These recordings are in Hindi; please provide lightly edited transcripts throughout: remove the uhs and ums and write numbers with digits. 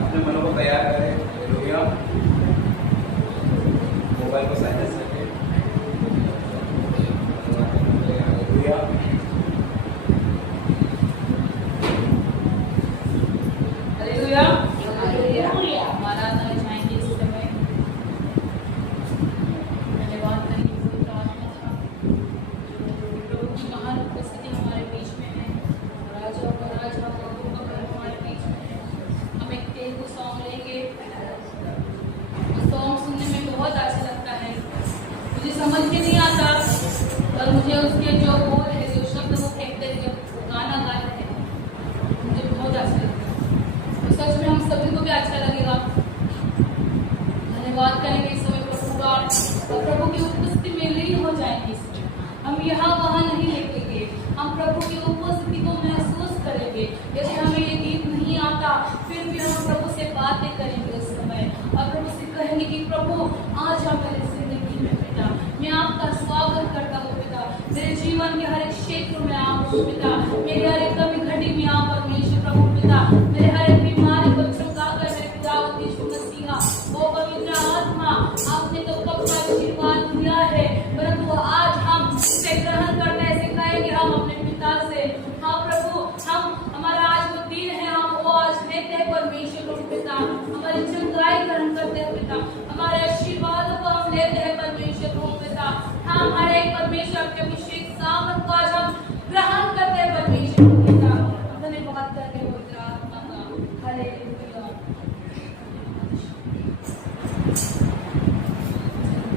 अपने मनों को तैयार करें। हालेलुया। मोबाइल को साइलेंस रखें। हालेलुया। हालेलुया। हालेलुया। हमारा आराधना में जाएंगे इस समय। धन्यवाद करेंगे पवित्र आत्मा का, जो प्रभु की महान उपस्थिति हमारे बीच में है। राजा का राजा, प्रभु का प्रभु हमारे बीच में है। हम एक तेलुगु सॉन्ग लेंगे। वो सॉन्ग सुनने में बहुत अच्छा लगता है। मुझे समझ में नहीं आता, पर मुझे उसके जो बोल है, जो शब्द वो फेंकते हैं, जब वो गाना गाते हैं, मुझे बहुत अच्छा लगता है। तो सच में हम सभी को भी अच्छा लगेगा। धन्यवाद करेंगे इस समय प्रभु का, और प्रभु की उपस्थिति में लीन हो जाएंगे। इसमें हम यहाँ वहाँ नहीं लिखेंगे, हम प्रभु की उपस्थिति को महसूस करेंगे। यदि हमें ये गीत नहीं आता, फिर भी हम प्रभु से बातें करेंगे उस समय, और प्रभु से कहेंगे कि प्रभु आज आप मेरी जिंदगी में पिता, मैं आपका स्वागत करता हूँ पिता। मेरे जीवन के हर एक क्षेत्र में आप हो पिता। मेरे हर एक कमी घटी में आप परमेश्वर प्रभु पिता। मेरे हर एक बीमारी को चुकाकर मेरे पिता यीशु मसीह, वो पवित्र आत्मा, आपने तो कब का आशीर्वाद दिया है, परंतु आज हम इसे ग्रहण करते हैं। सिखाएंगे हम अपने पिता से। हाँ प्रभु, हम हमारा आज वो दिन है, हम वो आज लेते हैं परमेश्वर प्रभु पिता। हमारी चंगाई ग्रहण करते हैं पिता। हमारे आशीर्वाद को हम लेते हैं परमेश्वर प्रभु पिता। हाँ, हमारे एक परमेश्वर के अभिषेक सामर्थ को आज हम ग्रहण करते हैं परमेश्वर प्रभु पिता। धन्यवाद करते हैं पवित्र आत्मा का। हालेलुया।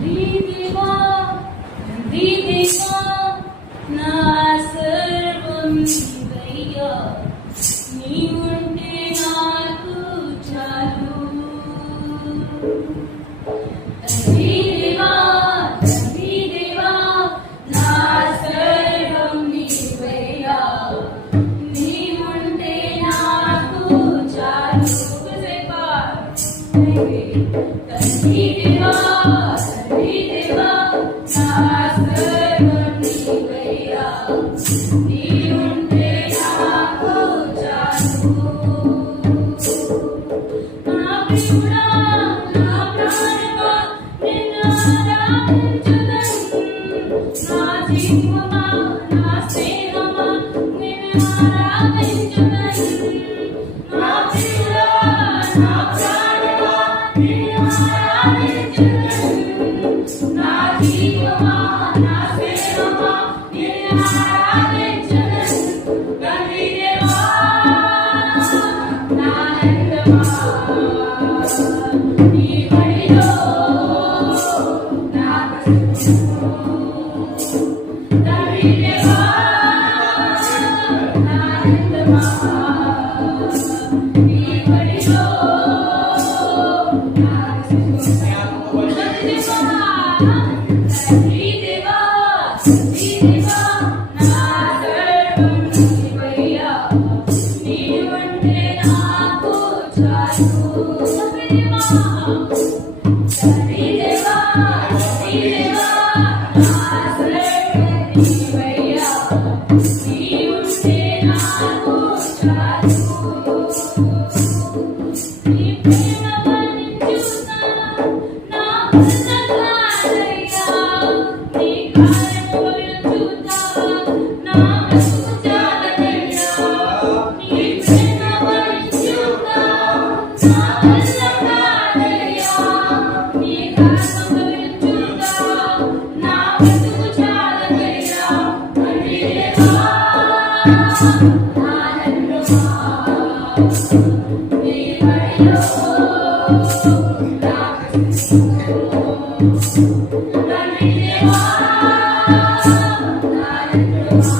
देवा నా సర్వం నీవయ్యా, నీ ఉంటే నాకు చాలు. దేవా నా సర్వం నీవయ్యా, నీ ఉంటే నాకు చాలు. దేవా నా సర్వం నీవయ్యా, నీ ఉంటే నాకు చాలు. నా ప్రియుడా, నా ప్రాణమా, నిన్ను ఆరాధించుదను. నా జీవమా, నా స్నేహమా, నిన్ను ఆరాధించుదను. నా ప్రియుడా, నా ప్రాణమా, నిన్ను ఆరాధించుదను. నా జీవమా, నా స్నేహమా, నిన్ను ఆరాధించుదను. తండ్రి దేవా, నా ఆనందమా, నీ బడిలో నా బ్రతుకు. తండ్రి దేవా, నా ఆనందమా, నీ బడిలో నా బ్రతుకు. తండ్రి దేవా, నా సర్వం నీవయ్యా, నీ ఉంటే నాకు చాలు. తండ్రి దేవా, నా సర్వం నీవయ్యా, నీ ఉంటే నాకు చాలు. నీ ప్రేమ వర్ణించుతా నా పుస్తకాలయ్యా, నీ కార్యము విరుచుతా నా బ్రతుకు చాలదయ్యా. నీ ప్రేమ వర్ణించుతా నా పుస్తకాలయ్యా, నీ కార్యము విరుచుతా నా బ్రతుకు చాలదయ్యా. తండ్రి దేవా, ఆనందమా, నీ బడిలో నా బ్రతుకు. తండ్రి దేవా, ఆనందమా,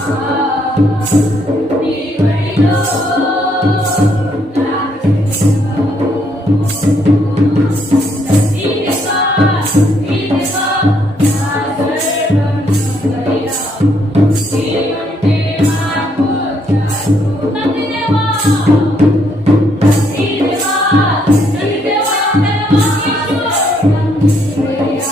నీ బడిలో నా బ్రతుకు. తండ్రి దేవా, నా సర్వం నీవయ్యా, నీ ఉంటే నాకు చాలు. తండ్రి దేవా, తండ్రి దేవా, తండ్రి దేవా, తండ్రి దేవా,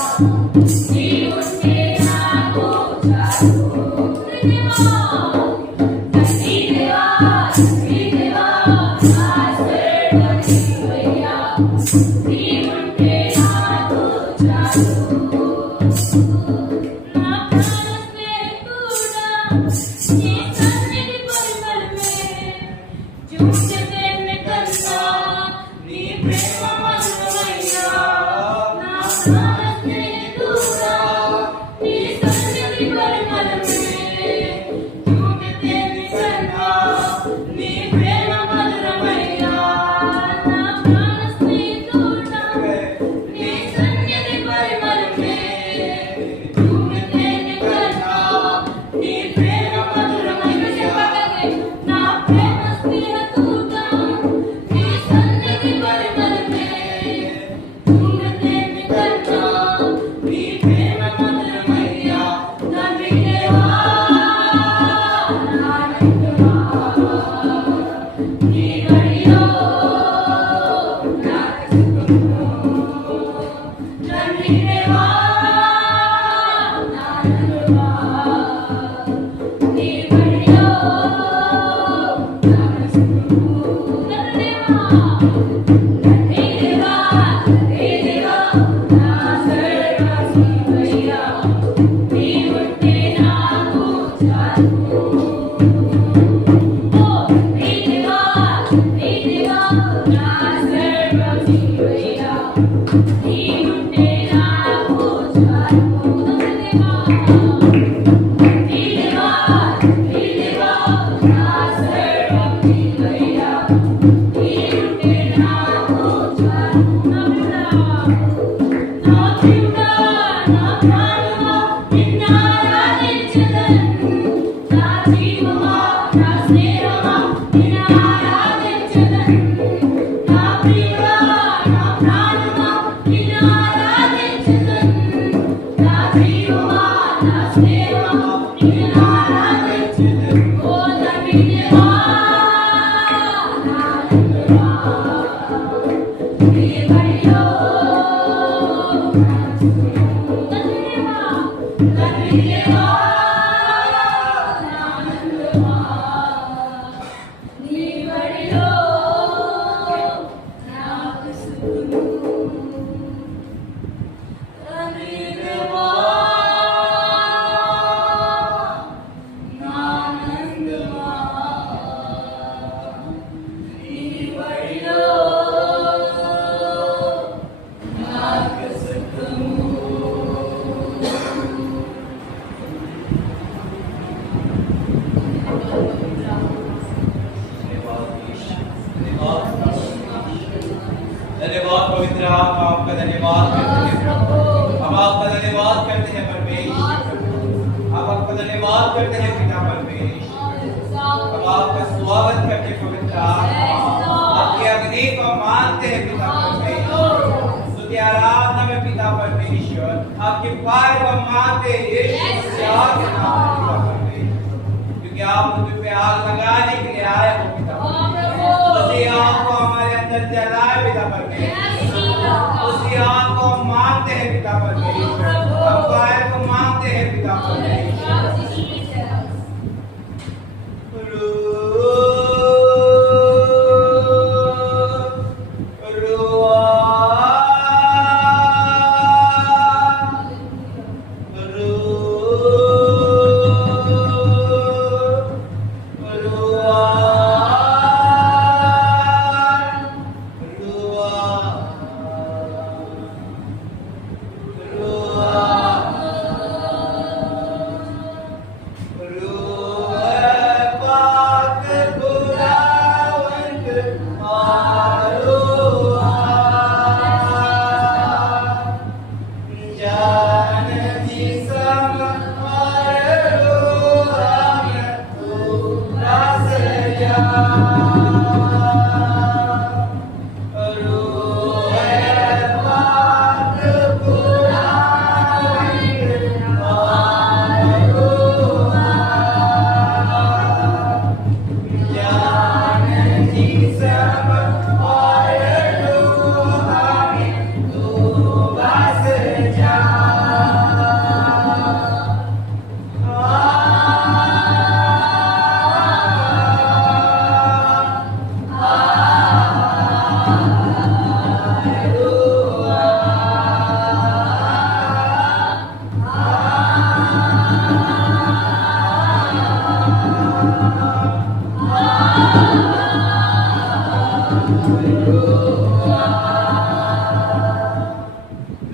धन्यवाद पवित्र आत्मा, आपका धन्यवाद करते हैं प्रभु। हम आपका धन्यवाद करते हैं परमेश्वर। हम आपका धन्यवाद करते हैं पिता परमेश्वर। हम आपका स्वागत करते हैं पवित्र आत्मा। आपकी अग्नि को मानते हैं पिता परमेश्वर। स्तुति आराधना में पिता परमेश्वर। आपके पार को मानते हैं यीशु मसीह के नाम में पिता परमेश्वर। क्योंकि आप मुझ पे आग लगाने के लिए आए हो पिता परमेश्वर। उसी आग को हमारे अंदर जलाए पिता परमेश्वर। उसी आग को हम मानते हैं पिता परमेश्वर। हम फायर को मानते हैं पिता परमेश्वर।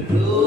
Hallelujah.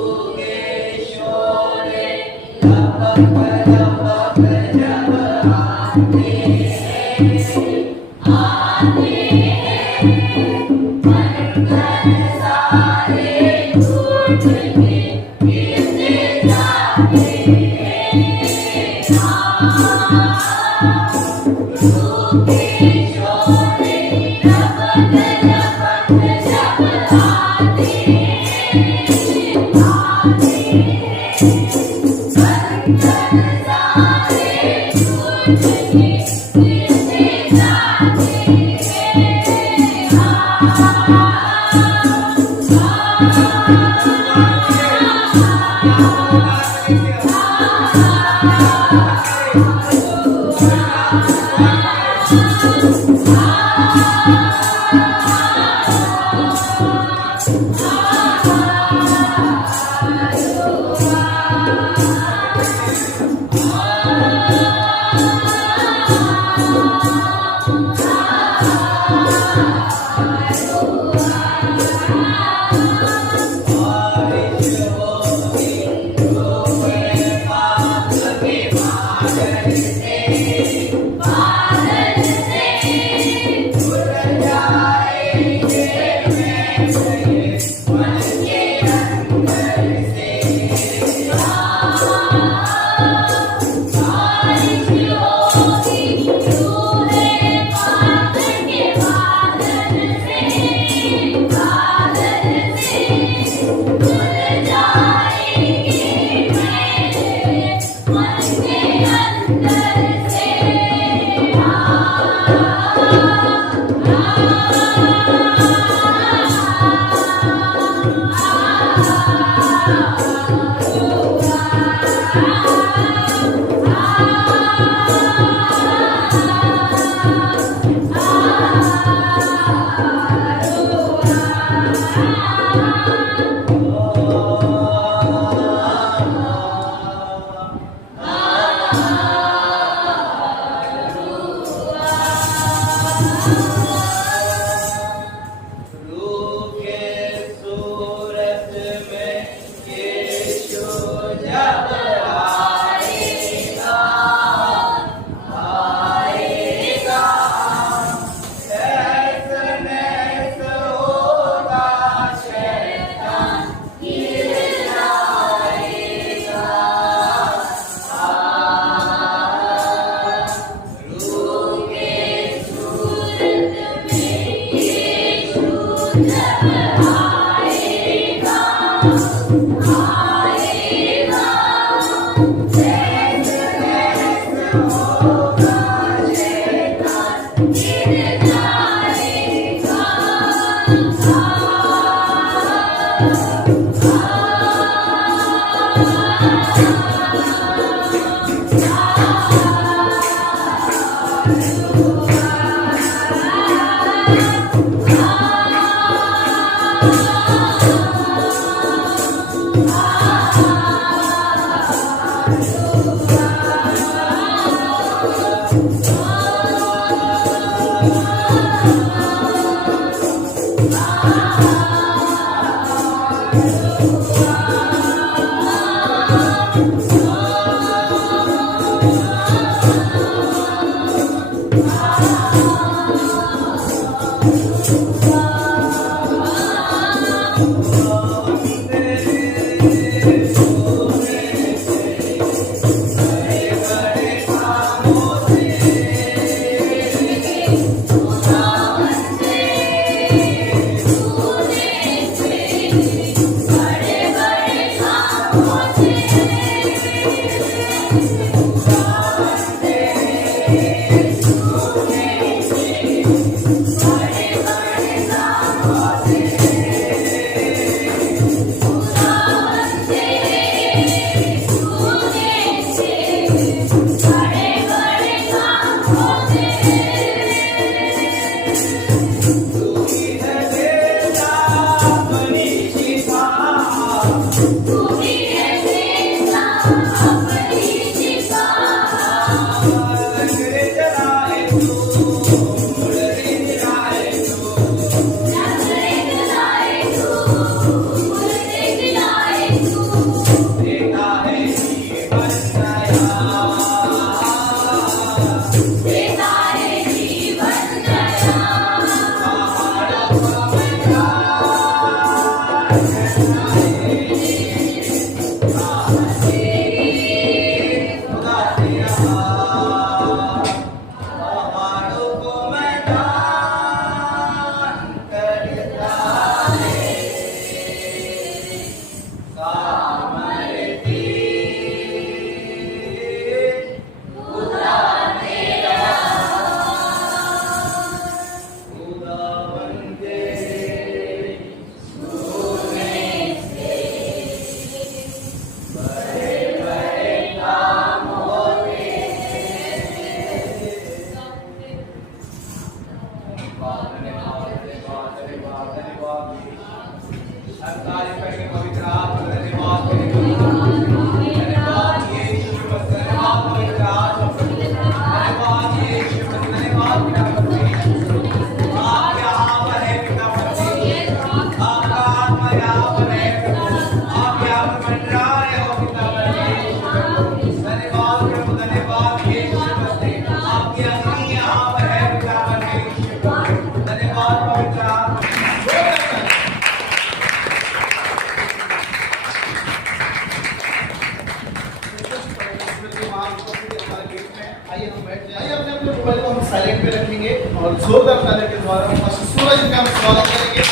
मोबाइल को हम साइलेंट पे रखेंगे और जोरदार तालियों के द्वारा हम पास्टर सूरज का स्वागत करेंगे।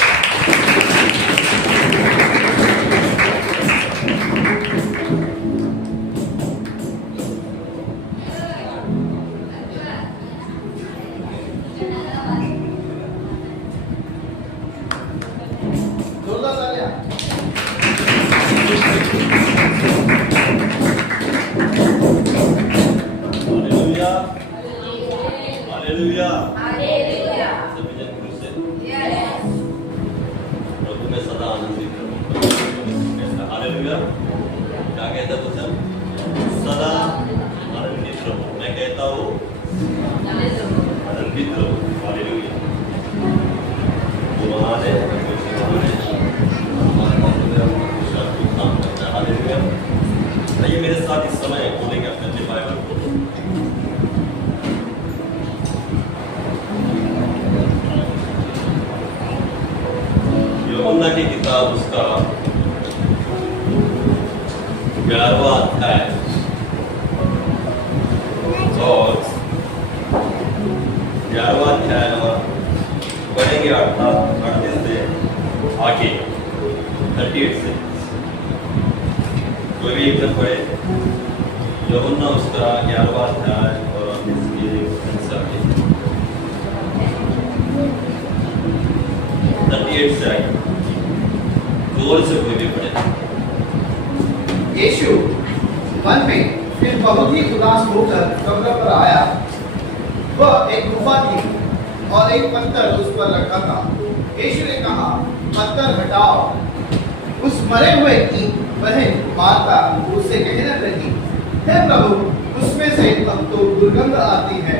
जोरदार तालियां। हालेलुया हालेलुया सभी जन खुश हैं प्रभु में सदा आनंदित रहो हालेलुया क्या कहता है वचन सदा आनंदित रहो मैं कहता हूँ आनंदित रहो हालेलुया वो महान है हालेलुया आइए मेरे साथ इस समय बोलेंगे अपने बाइबल को यूहन्ना की किताब उसका 11वां अध्याय और 11वां अध्याय पढ़ेंगे 38 से आगे 38 से कोई भी एक जन पढ़े यूहन्ना उसका 11वां अध्याय और इसके 38 से आगे जोर से कोई भी पढ़े। यीशु मन में फिर बहुत ही उदास होकर कब्र पर आया। वह एक गुफा थी और एक पत्थर उस पर रखा था। यीशु ने कहा, पत्थर हटाओ। उस मरे हुए की बहन मार्था उससे कहने लगी, हे प्रभु, उसमें से अब तो दुर्गंध आती है,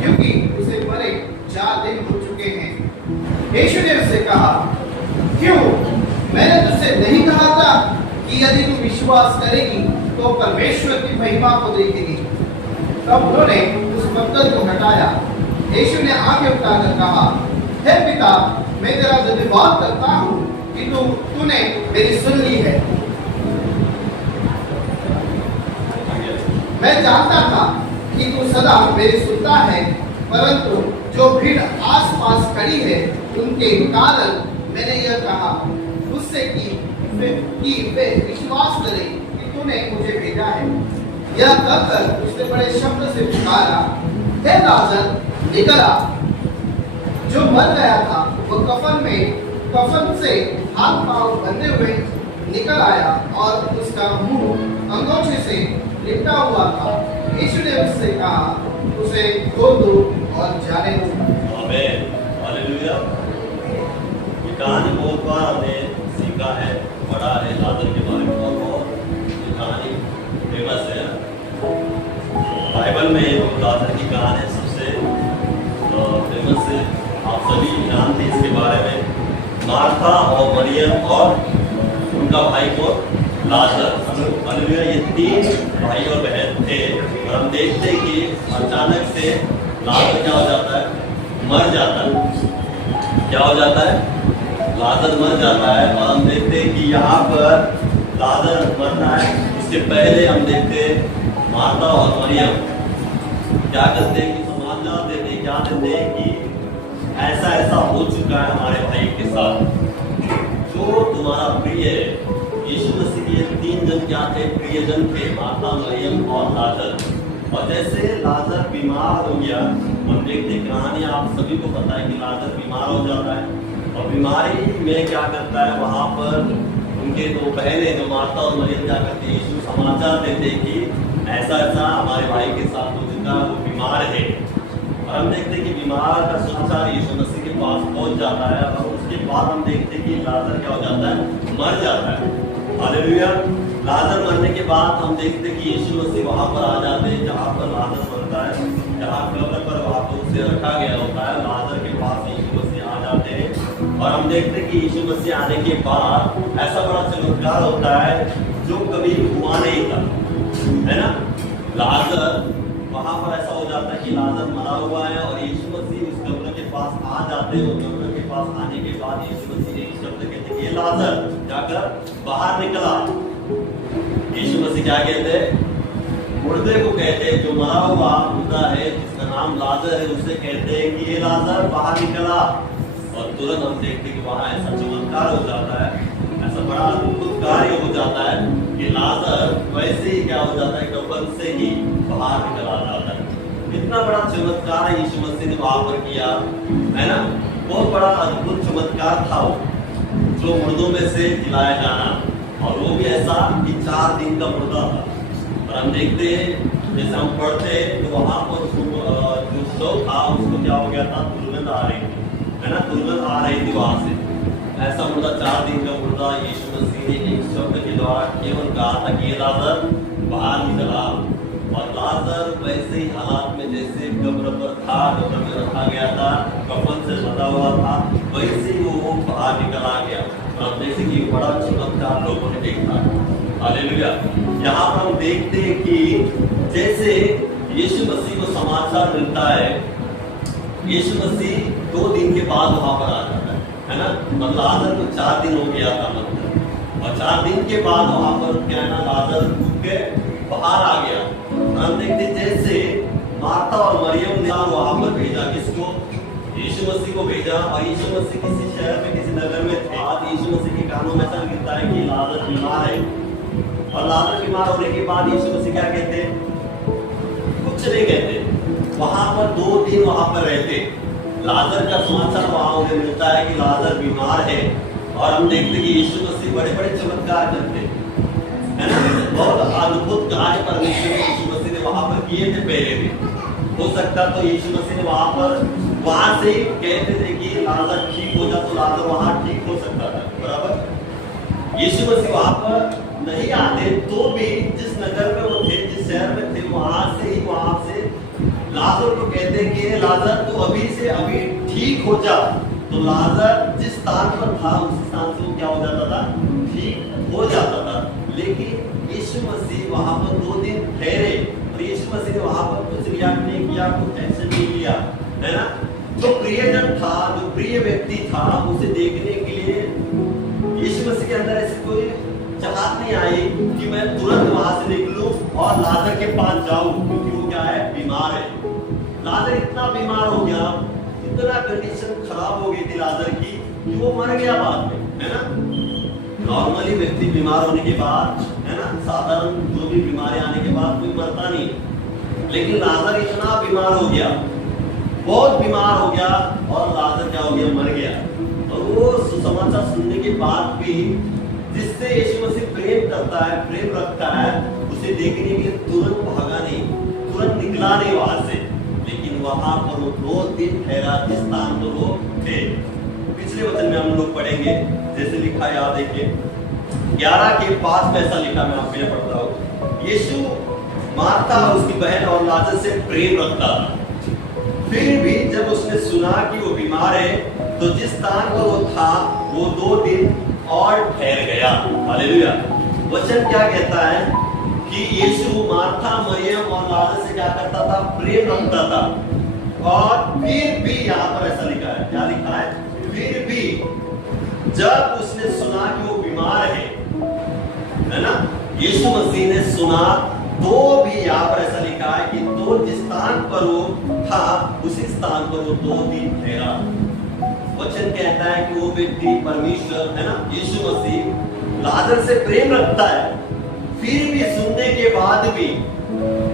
क्योंकि उसे मरे 4 दिन हो चुके हैं। यीशु ने उससे कहा, क्यों? मैंने तुझसे नहीं कहा था कि यदि तू विश्वास करेगी तो परमेश्वर की महिमा को देखेगी। तब उन्होंने उस पत्थर को हटाया। यीशु ने आगे उठाकर कहा, हे पिता, मैं तेरा धन्यवाद करता हूँ कि तूने मेरी सुन ली है। मैं जानता था कि तू सदा मेरी सुनता है, परंतु जो भीड़ आस-पास खड़ी है उनके कारण मैंने यह कहा उससे कि वे विश्वास करें कि तूने मुझे भेजा है। यह कहकर उसने बड़े शब्द से पुकारा, हे लाजर, निकल आ। जो मर गया था वो कफन से हाथ पांव बंधे हुए निकल आया और उसका मुंह अंगोछे से लिपटा हुआ था। यीशु ने उससे कहा, उसे खोल दो और जाने दो। आमीन हालेलुया। ये कहानी बहुत बार हमने सीखा है, पढ़ा है लाजर के बारे में और ये कहानी फेमस है बाइबल में। लाजर की कहानी सबसे फेमस है, आप सभी जानते हैं इसके बारे में। मार्था और मरियम और उनका भाई को लाजर, हालेलुया, ये 3 भाई और बहन थे। और हम देखते हैं कि अचानक से लाजर क्या हो जाता है, मर जाता है। क्या हो जाता है? लाजर मर जाता है। और हम देखते हैं कि यहाँ पर लाजर मरता है, इसके पहले हम देखते हैं मार्था और मरियम क्या करते हैं कि समाचार देते हैं, क्या देते हैं कि ऐसा ऐसा हो चुका है हमारे भाई के साथ जो तुम्हारा प्रिय है। यीशु मसीह के 3 जन क्या थे? प्रियजन थे, मार्था, मरियम और लाजर। और जैसे लाजर बीमार हो गया, हम देखते कहानी आप सभी को पता है कि लाजर बीमार हो जाता है और बीमारी में क्या करता है, वहां पर उनके 2 बहनें जो मार्था और मरियम क्या करती है, यीशु समाचार देते कि ऐसा ऐसा हमारे भाई के साथ हो चुका, वो बीमार है। और हम देखते कि बीमार का समाचार यीशु मसीह के पास पहुंच जाता है और उसके बाद हम देखते कि लाजर क्या हो जाता है, मर जाता है। हालेलुया। लाजर मरने के बाद हम देखते कि यीशु मसीह वहां पर आ जाते हैं जहां पर लाजर मरता है, जहां कब्र पर वहां पर उसे रखा गया होता है। लाजर के पास यीशु मसीह आ जाते हैं और हम देखते कि यीशु मसीह आने के बाद ऐसा बड़ा चमत्कार होता है जो कभी हुआ नहीं था, है ना। लाजर वहां पर ऐसा हो जाता है कि लाजर मरा हुआ है और यीशु मसीह उस कब्र के पास आ जाते हैं। और कब्र के पास आने के बाद यीशु मसीह एक शब्द कहते हैं, ये लाजर जाकर बाहर निकला। यीशु मसीह क्या कहते हैं? मुर्दे को कहते हैं, जो मरा हुआ मुर्दा है जिसका नाम नाम लाजर है उसे कहते हैं कि ये लाजर बाहर निकला, और तुरंत हम देखते हैं कि वहां ऐसा चमत्कार हो जाता है, ऐसा बड़ा अद्भुत कार्य हो जाता है कि लाजर वैसे ही क्या हो जाता है, कब्र से ही बाहर निकल आ जाता है। इतना बड़ा चमत्कार यीशु मसीह ने वहां पर किया, है ना। बहुत बड़ा अद्भुत चमत्कार था वो, जो मुर्दों में से जिलाया जाना, और वो भी ऐसा कि 4 दिन का मुर्दा था। और हम देखते हैं जैसे हम पढ़ते हैं तो वहां पर जो शव था उसको क्या हो गया था, दुर्गंध आ रही थी, है ना, दुर्गंध आ रही थी वहां से। ऐसा मुर्दा 4 दिन का मुर्दा यीशु मसीह ने एक शब्द के द्वारा केवल कहा था कि ये लाजर बाहर निकला, और लाजर वैसे ही हालात में जैसे कब्र पर था, कब्र में रखा गया था, कफन से बंधा हुआ था, वैसे ही वो बाहर निकल आ गया। और जैसे कि बड़ा चमत्कार लोगों ने देखा। हालेलुया। यहाँ पर हम देखते हैं कि जैसे यीशु मसीह को समाचार मिलता है, यीशु मसीह 2 दिन के बाद वहां पर आ जाता है ना। मतलब लाजर को 4 दिन हो गया था, मतलब, और 4 दिन के बाद वहां पर क्या है ना, लाजर उठ के बाहर आ गया। हम देखते जैसे मार्था और मरियम ने वहां पर भेजा, किसको, यीशु मसीह को भेजा। और यीशु मसीह किसी शहर में, किसी नगर में थे। आज यीशु मसीह के कानों में ऐसा गिरता है कि लाजर बीमार है, और लाजर बीमार होने के बाद यीशु मसीह क्या कहते, कुछ नहीं कहते, वहां पर 2 दिन वहां पर रहते। लाजर का समाचार वहां उन्हें मिलता है कि लाजर बीमार है, और हम देखते कि यीशु मसीह बड़े बड़े चमत्कार करते, है ना। बहुत अद्भुत कार्य परमेश्वर ने यीशु मसीह ने वहां पर किए थे पहले भी। हो सकता तो यीशु मसीह ने वहां से कहते थे कि लाजर ठीक हो जा, तो लाजर वहां ठीक हो सकता था, बराबर। यीशु मसीह वहां पर नहीं आते तो भी जिस नगर में वो थे, जिस शहर में थे, वहां से लाजर को कहते कि लाजर तो अभी से अभी ठीक हो जा। तो लाजर जिस स्थान पर था उस स्थान से वो क्या हो जाता था, ठीक हो जाता था। लेकिन यीशु मसीह वहां पर 2 दिन ठहरे, और यीशु मसीह ने वहां पर कुछ रिएक्ट नहीं किया, कुछ एक्शन नहीं लिया, है ना। जो प्रियजन था, जो प्रिय व्यक्ति था, उसे देखने के लिए यीशु मसीह के अंदर ऐसी कोई चाहत नहीं आई कि मैं तुरंत वहां से निकलूं और लाजर के पास जाऊं, क्योंकि वो क्या है, बीमार है। लाजर इतना बीमार हो गया, इतना कंडीशन खराब हो गई थी लाजर की कि वो मर गया बाद में, है ना। नॉर्मली व्यक्ति बीमार होने के बाद, है ना, साधारण जो भी बीमारी आने के बाद कोई मरता नहीं, लेकिन लाजर इतना बीमार हो गया, बहुत बीमार हो गया, और लाजर क्या हो गया, मर गया। और वो सुसमाचार सुनने के बाद भी जिससे यीशु मसीह प्रेम करता है, प्रेम रखता है, उसे देखने के लिए तुरंत भागा नहीं, तुरंत निकला नहीं वहां से, लेकिन वहां पर वो 2 दिन ठहरा जिस स्थान पर वो थे। पिछले वचन में हम लोग पढ़ेंगे, जैसे लिखा याद देखिए 11 के 5 में ऐसा लिखा, मैं आपके लिए पढ़ता हूँ। यीशु मार्था और उसकी बहन और लाजर से प्रेम रखता था। फिर भी जब उसने सुना कि वो बीमार है, तो जिस स्थान पर वो था वो 2 दिन और ठहर गया। हालेलुया। वचन क्या कहता है कि यीशु मार्था, मरियम और लाजर से क्या करता था, प्रेम रखता था। और फिर भी यहाँ पर ऐसा लिखा है, क्या लिखा है, फिर भी जब उसने सुना कि वो बीमार है ना, यीशु मसीह ने सुना, तो भी यहाँ पर ऐसा लिखा है कि तो जिस स्थान पर वो था उसी स्थान पर वो 2 दिन ठहरा। वचन कहता है कि वो व्यक्ति परमेश्वर, है ना, यीशु मसीह लाजर से प्रेम रखता है। फिर भी सुनने के बाद भी,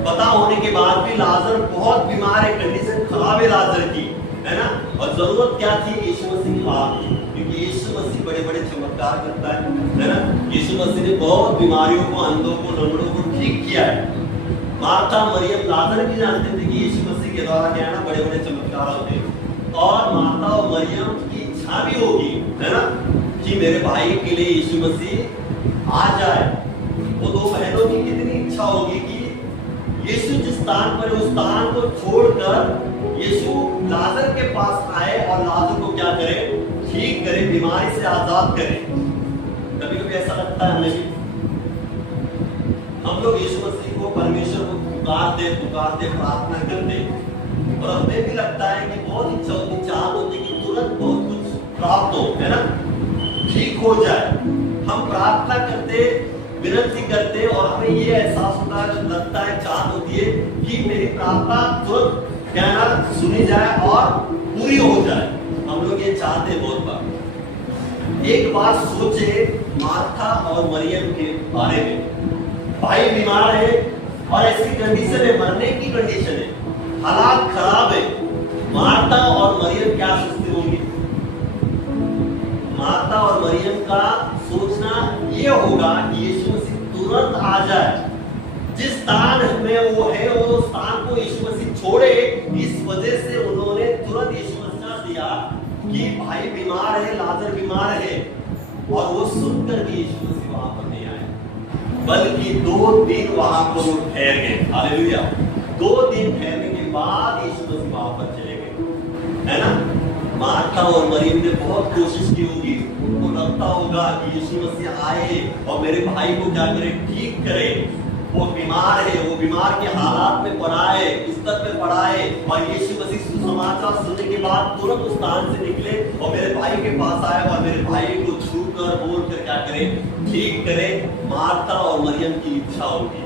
पता होने के बाद भी लाजर बहुत बीमार है, कंडीशन खराब है लाजर की, है ना। और जरूरत क्या थी, यीशु मसीह की बात थी, क्योंकि यीशु मसीह बड़े बड़े चमत्कार करता है ना। यीशु मसीह ने बहुत बीमारियों को, अंधों को, लंगड़ों को ठीक किया है। मार्था, मरियम, लाजर भी जानते थे कि यीशु मसीह के द्वारा क्या है ना, बड़े बड़े चमत्कार होते हैं। और मार्था और मरियम की इच्छा भी होगी, है ना, कि मेरे भाई के लिए यीशु मसीह आ जाए। वो 2 बहनों की कितनी इच्छा होगी कि यीशु जिस स्थान पर उस स्थान को छोड़कर यीशु लाजर के पास आए और लाजर को क्या करे, ठीक करे, बीमारी से आजाद करे। कभी कभी ऐसा लगता है हमें भी, हम लोग यीशु मसीह को, परमेश्वर को पुकारते प्रार्थना करते, और हमें भी लगता है कि बहुत इच्छा होती, चाहत होती कि तुरंत बहुत कुछ प्राप्त हो, है ना, ठीक हो जाए। हम प्रार्थना करते, विनती करते, और हमें ये एहसास होता है, लगता है, चाहत होती है कि मेरी प्रार्थना तुरंत क्या ना सुनी जाए और पूरी हो जाए। हम लोग ये चाहते हैं बहुत बार। एक बात सोचे मार्था और मरियम के बारे में। भाई बीमार है और ऐसी कंडीशन है, मरने की कंडीशन है, हालात खराब है। मार्था और मरियम क्या सोचती होंगी? मार्था और मरियम का सोचना ये होगा कि यीशु मसीह तुरंत आ जाए। जिस स्थान में वो है वो स्थान को यीशु मसीह छोड़े। इस वजह से उन्होंने तुरंत यीशु मसीह दिया कि भाई बीमार है, लाजर बीमार है। और वो सुनकर भी यीशु मसीह वहां पर नहीं आए, बल्कि 2 दिन वहां पर वो ठहर गए। हालेलुया। 2 दिन ठहरने के बाद यीशु मसीह वहां पर चले गए, है ना। मार्था और मरियम ने बहुत कोशिश की होगी। उनको लगता होगा कि यीशु मसीह आए और मेरे भाई को क्या करे, ठीक करे। वो बीमार है, वो बीमार के हालात में पड़ा है, बिस्तर पे पड़ा है। और यीशु मसीह सुसमाचार सुनने के बाद तुरंत उस स्थान से निकले और मेरे भाई के पास आए और मेरे भाई को छूकर बोलकर क्या करे, ठीक करे। मार्था और मरियम की इच्छा होगी।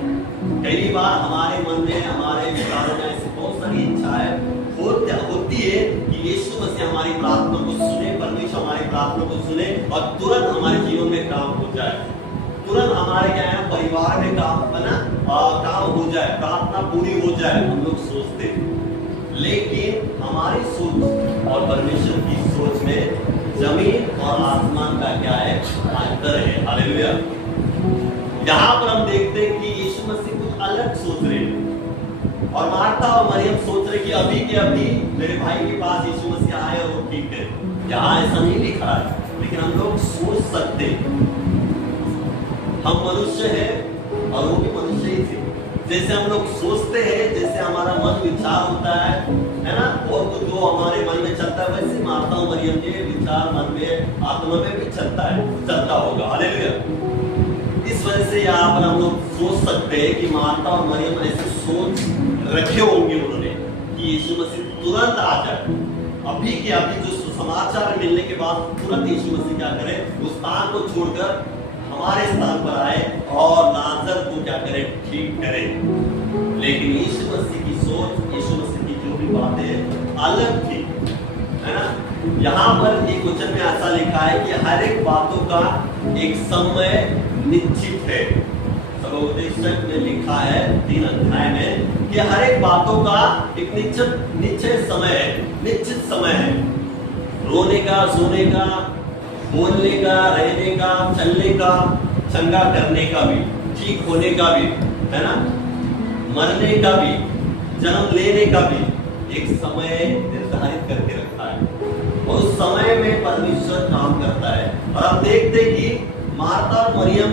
कई बार हमारे मन में, हमारे विचारों में ऐसी बहुत सारी इच्छाएं होती है कि यीशु मसीह हमारी प्रार्थना को सुने, परमेश्वर हमारी प्रार्थना को सुने और तुरंत हमारे जीवन में काम हो जाए। तुरंत हमारे क्या है, परिवार में काम हो जाए, प्रार्थना पूरी हो जाए, हम लोग सोचते हैं। लेकिन हमारी सोच और परमेश्वर की सोच में जमीन और आसमान का क्या है, अंतर है। हालेलुया। यहाँ पर हम देखते हैं कि यीशु मसीह कुछ अलग सोच रहे हैं और मार्था और मरियम सोच रहे कि अभी के अभी मेरे भाई के पास यीशु मसीह आए और वो ठीक है। यहाँ ऐसा नहीं लिखा है, लेकिन हम लोग सोच सकते हैं। हम मनुष्य हैं और वो भी मनुष्य ही थे। जैसे हम लोग सोचते हैं, जैसे हमारा मन विचार होता है ना, और तो जो हमारे मन में चलता है वैसे मार्था और मरियम के विचार मन में, आत्मा में भी चलता होगा। हालेलुया। इस वजह से यहाँ पर हम लोग सोच सकते हैं कि मार्था और मरियम ऐसे सोच रखे होंगे उन्होंने कि यीशु मसीह तुरंत आ जाए। अभी के अभी जो सुसमाचार मिलने के बाद तुरंत यीशु मसीह क्या करे, उस स्थान को छोड़कर हमारे स्थान पर आए और लाजर को क्या करे, ठीक करे। लेकिन यीशु मसीह की सोच, यीशु मसीह की जो भी बातें अलग थी, है ना। यहाँ पर एक वचन में ऐसा लिखा है कि हर एक बातों का एक समय निश्चित है। सर्वोपदेशक में लिखा है 3 अध्याय में कि हर एक बातों का एक निश्चित समय है, निश्चित समय है। रोने का, सोने का, बोलने का, रहने का, चलने का, चंगा करने का भी, ठीक होने का भी, है ना, मरने का भी, जन्म लेने का भी एक समय निर्धारित करके रखा है और उस समय में परमेश्वर काम करता है। और हम देखते कि मार्था और मरियम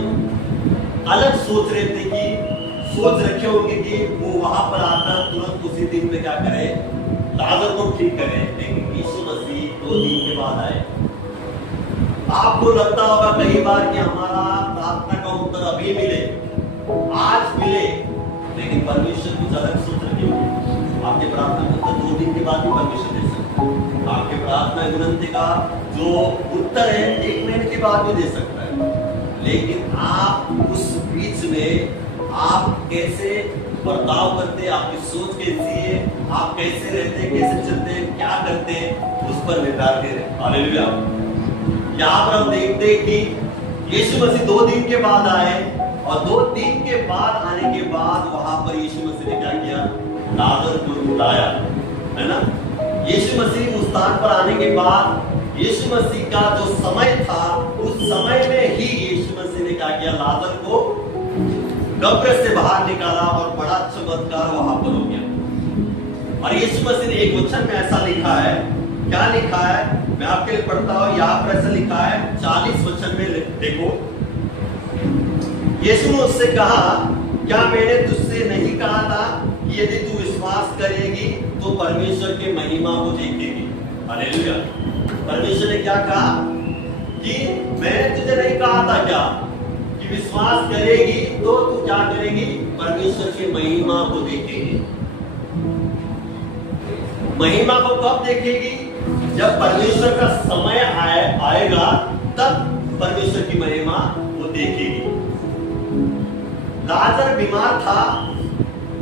अलग सोच रहे थे कि सोच रखे होंगे कि वो वहां पर आकर तुरंत उसी दिन में क्या करे, लाजर को ठीक करे। लेकिन यीशु मसीह 2 दिन के बाद आए। आपको लगता होगा कई बार कि हमारा प्रार्थना का उत्तर अभी मिले, आज मिले, लेकिन परमेश्वर कुछ अलग सोच रखे होंगे। आपके प्रार्थना का उत्तर 2 दिन के बाद भी परमेश्वर दे सकता है। आपके प्रार्थना विनंती का जो उत्तर है 1 महीने के बाद भी दे सकता है। लेकिन आप उस बीच में आप कैसे बर्ताव करते हैं, आपकी सोच कैसी है, आप कैसे रहते हैं, कैसे चलते हैं, क्या करते हैं, उस पर निर्धार करें। हालेलुया। यहाँ पर हम देखते हैं कि यीशु मसीह 2 दिन के बाद आए और 2 दिन के बाद आने के बाद वहां पर यीशु मसीह ने क्या किया, लाजर को बुलाया, है ना। यीशु मसीह उस स्थान पर आने के बाद यीशु मसीह का जो समय था, उस समय में ही यीशु मसीह ने क्या किया, लाजर को कब्र से बाहर निकाला और बड़ा चमत्कार वहां पर हो गया। और यीशु मसीह ने एक वचन में ऐसा लिखा है, क्या लिखा है, मैं आपके लिए पढ़ता हूं। यहाँ पर ऐसा लिखा है 40 वचन में, देखो। यीशु ने उससे कहा, क्या मैंने तुझसे नहीं कहा था कि यदि तू विश्वास करेगी तो परमेश्वर के महिमा को देखेगी। हालेलुया। परमेश्वर ने क्या कहा कि मैंने तुझे नहीं कहा था क्या कि विश्वास करेगी तो तू क्या करेगी, परमेश्वर की महिमा को देखेगी। महिमा को कब देखेगी, जब परमेश्वर का समय आएगा तब परमेश्वर की महिमा वो देखेगी। लाजर बीमार था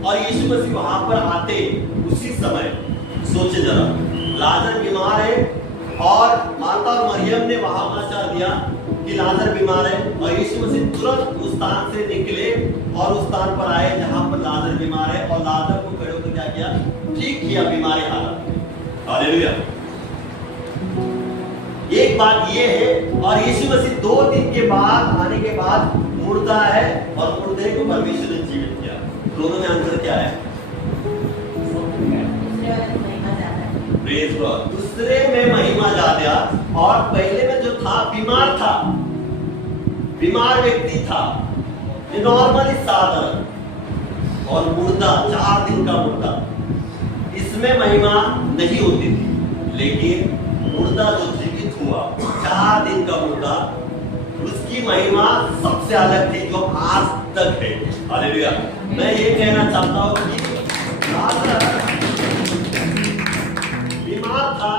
और यीशु मसीह वहां पर आते उसी समय सोचे जरा, लाजर बीमार है और माता और मरियम ने वहां समाचार दिया कि लाजर बीमार है, और यीशु मसीह तुरंत उस स्थान से निकले और उस स्थान पर आए जहां पर लाजर बीमार है, और लाजर को खड़े होकर क्या किया, ठीक किया बीमारी हालत में। हालेलुया। एक बात ये है, और यीशु मसीह 2 दिन के बाद आने के बाद मुर्दा है और मुर्दे को परमेश्वर ने जीवित किया। दोनों में अंतर क्या है? Praise God. दूसरे में महिमा ज्यादा, और पहले में जो था बीमार था, बीमार व्यक्ति था, ये नॉर्मली साधारण, और मुर्दा 4 दिन का मुर्दा, इसमें महिमा नहीं होती थी। लेकिन मुर्दा जो जीवित हुआ 4 दिन का मुर्दा, उसकी महिमा सबसे अलग थी जो आज तक है। हालेलुया। मैं ये कहना चाहता हूं कि लाजर बीमार था,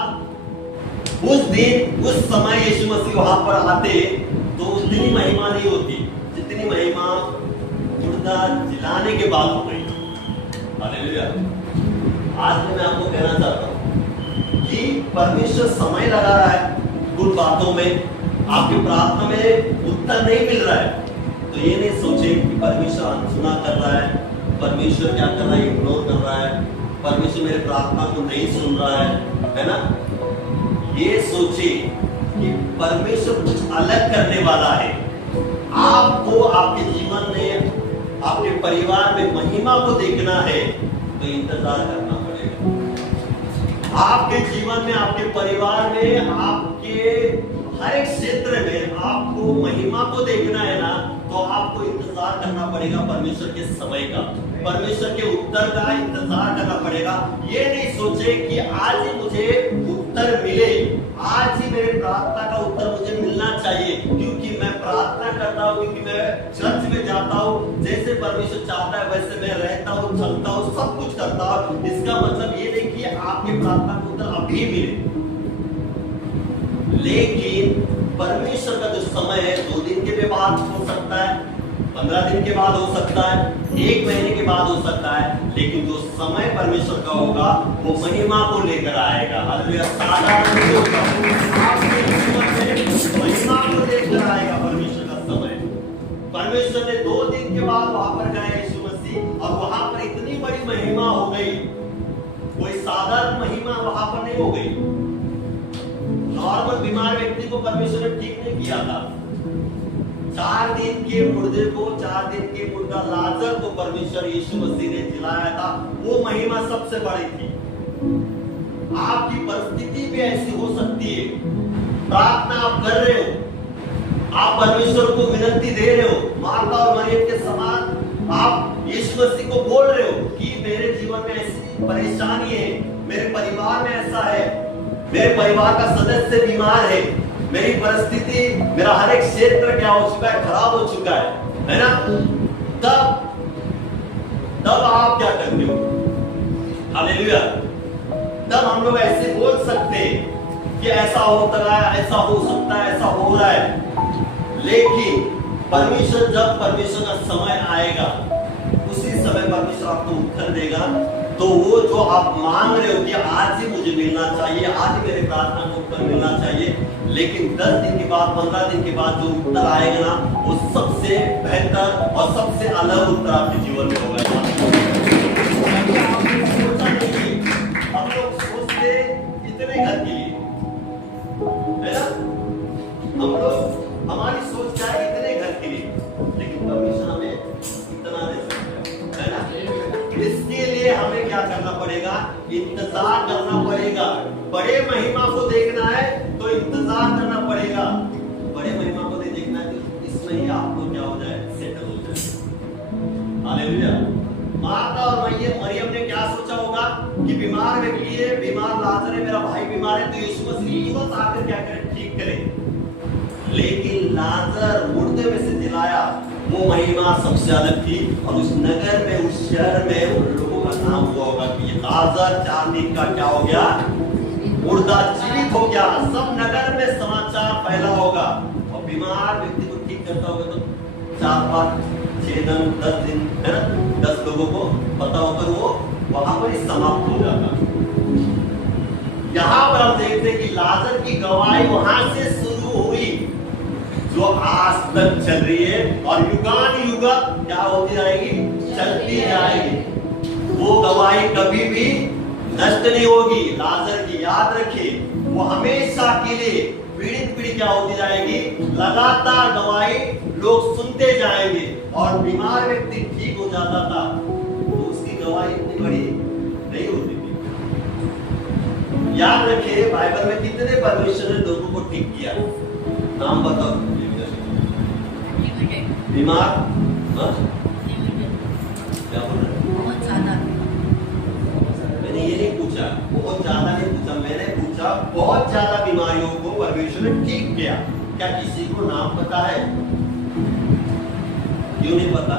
उस दिन उस समय यीशु मसीह वहां पर आते तो उतनी महिमा नहीं होती जितनी महिमा मुर्दा जिलाने के बाद हो गई। हालेलुया। आज मैं आपको कहना चाहता हूं कि परमेश्वर समय लगा रहा है कुछ बातों में, आपकी प्रार्थना में उत्तर नहीं मिल रहा है तो ये नहीं सोचे कि परमेश्वर अनसुना कर रहा है, परमेश्वर क्या कर रहा है, इग्नोर कर रहा है, परमेश्वर मेरे प्रार्थना को नहीं सुन रहा है ना। ये सोचे कि परमेश्वर कुछ अलग करने वाला है। आपको आपके जीवन में, आपके परिवार में महिमा को देखना है तो इंतजार करना पड़ेगा। आपके जीवन में, आपके परिवार में, आपके हर एक क्षेत्र में आपको महिमा को देखना है ना, तो आपको इंतजार करना पड़ेगा परमेश्वर के समय का, परमेश्वर के उत्तर का इंतजार करना पड़ेगा। ये नहीं सोचे कि आज ही मुझे उत्तर मिले, आज ही मेरे प्रार्थना का उत्तर मुझे मिलना चाहिए क्योंकि मैं प्रार्थना करता हूँ, क्योंकि मैं चर्च में जाता हूँ, जैसे परमेश्वर चाहता है वैसे मैं रहता हूँ, चलता हूँ, सब कुछ करता हूँ। इसका मतलब ये नहीं कि आपकी प्रार्थना का उत्तर अभी मिले, लेकिन परमेश्वर का जो समय है 2 दिन के बाद हो सकता है, 15 दिन के बाद हो सकता है, 1 महीने के बाद हो सकता है, लेकिन जो समय परमेश्वर का होगा वो महिमा को लेकर आएगा। हालेलुया। साधारण नहीं होगा, आपके जीवन में महिमा को लेकर आएगा परमेश्वर का समय। परमेश्वर ने 2 दिन के बाद वहां पर गए यीशु मसीह, और वहां पर इतनी बड़ी महिमा हो गई, कोई साधारण महिमा वहां पर नहीं हो गई। नॉर्मल बीमार व्यक्ति को परमेश्वर ने ठीक नहीं किया था, 4 दिन के मुर्दे को, 4 दिन के मुर्दा लाजर को परमेश्वर यीशु मसीह ने जिलाया था। वो महिमा सबसे बड़ी थी। आपकी परिस्थिति भी ऐसी हो सकती है, प्रार्थना आप कर रहे हो, आप परमेश्वर को विनती दे रहे हो, मार्था और मरियम के समान आप यीशु मसीह को बोल रहे हो कि मेरे जीवन में ऐसी परेशानी है, मेरे परिवार में ऐसा है, मेरे परिवार का सदस्य बीमार है, मेरी परिस्थिति, मेरा हर एक क्षेत्र क्या हो चुका है, खराब हो चुका है ना। तब आप क्या करते हो? हालेलुया। तब हम लोग ऐसे बोल सकते हैं कि ऐसा होता है, ऐसा हो सकता है, ऐसा हो रहा है। लेकिन परमेश्वर, जब परमेश्वर का समय आएगा उसी समय परमेश्वर आपको उत्तर देगा। तो वो जो आप मांग रहे हो कि आज ही मुझे मिलना चाहिए, आज ही मेरे प्रार्थना को उत्तर मिलना चाहिए, लेकिन 10 दिन के बाद, 15 दिन के बाद जो उत्तर आएगा ना, वो सबसे बेहतर और सबसे अलग उत्तर आपके जीवन में होगा। हम लोग सोचते इतने घर के लिए, है ना, हम लोग, हमारी सोच क्या है, इतने घर के लिए, लेकिन परमेश्वर हमें इतना दे सकता है ना। इसके लिए हमें क्या करना पड़ेगा? इंतजार करना पड़ेगा। बड़े महिमा को देखना है तो इंतजार करना पड़ेगा। बड़े महिमा को नहीं देखना है तो इसमें ही आपको क्या हो जाए, सेटल हो जाए। हालेलुया। मार्था और मरियम ने क्या सोचा होगा कि बीमार व्यक्ति है, बीमार लाजर है, मेरा भाई बीमार है, तो यीशु मसीह तुरंत आकर क्या करे, ठीक करे। लेकिन लाजर मुर्दे में से जिलाया, वो महिमा सबसे अलग थी। और उस नगर में, उस शहर में उन लोगों का नाम हुआ होगा कि लाजर 4 दिन का क्या हो गया, मुर्दा जीवित हो गया। सब नगर में समाचार फैला होगा, और बीमार व्यक्ति को ठीक करता होगा तो 4, 5, 6 दिन, 10 दिन, है ना, 10 लोगों को पता होकर वो वहां पर ही समाप्त हो जाता। यहाँ पर हम देखते हैं कि लाजर की गवाही वहां से शुरू हुई जो आज तक चल रही है और युगान युग क्या होती जाएगी, चलती जाएगी। वो गवाही कभी भी नष्ट नहीं होगी। लाजर की याद रखिए, वो हमेशा के लिए पीड़ित पीड़ित क्या होती जाएगी, लगातार गवाही लोग सुनते जाएंगे। और बीमार व्यक्ति ठीक हो जाता था तो उसकी गवाही इतनी बड़ी नहीं होती थी। याद रखिए, बाइबल में कितने परमेश्वर ने लोगों को ठीक किया, नाम बताओ। बीमार क्या बोल रहे? बहुत ज्यादा। मैंने ये नहीं पूछा, बहुत ज्यादा नहीं पूछा, मैंने पूछा बहुत ज्यादा बीमारियों को परमेश्वर ने ठीक किया। क्या किसी को नाम पता है? क्यों नहीं पता?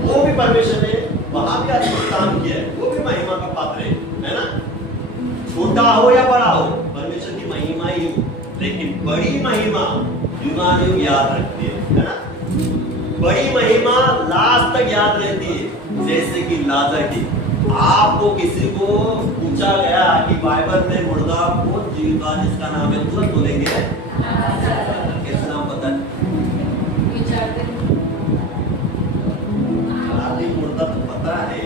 वो भी परमेश्वर ने वहां भी अद्भुत काम किया है, वो भी महिमा का पात्र है ना? छोटा हो या बड़ा हो, परमेश्वर की महिमा ही हो, लेकिन बड़ी महिमा युगान युग याद रखती है ना? बड़ी महिमा लास्ट तक याद रहती है। जैसे कि लाजर की, आपको किसी को पूछा गया कि बाइबल में मुर्दा कौन जीवित है जिसका नाम है, तुरंत बोलेंगे कैसा नाम पता है? मुर्दा तो पता है,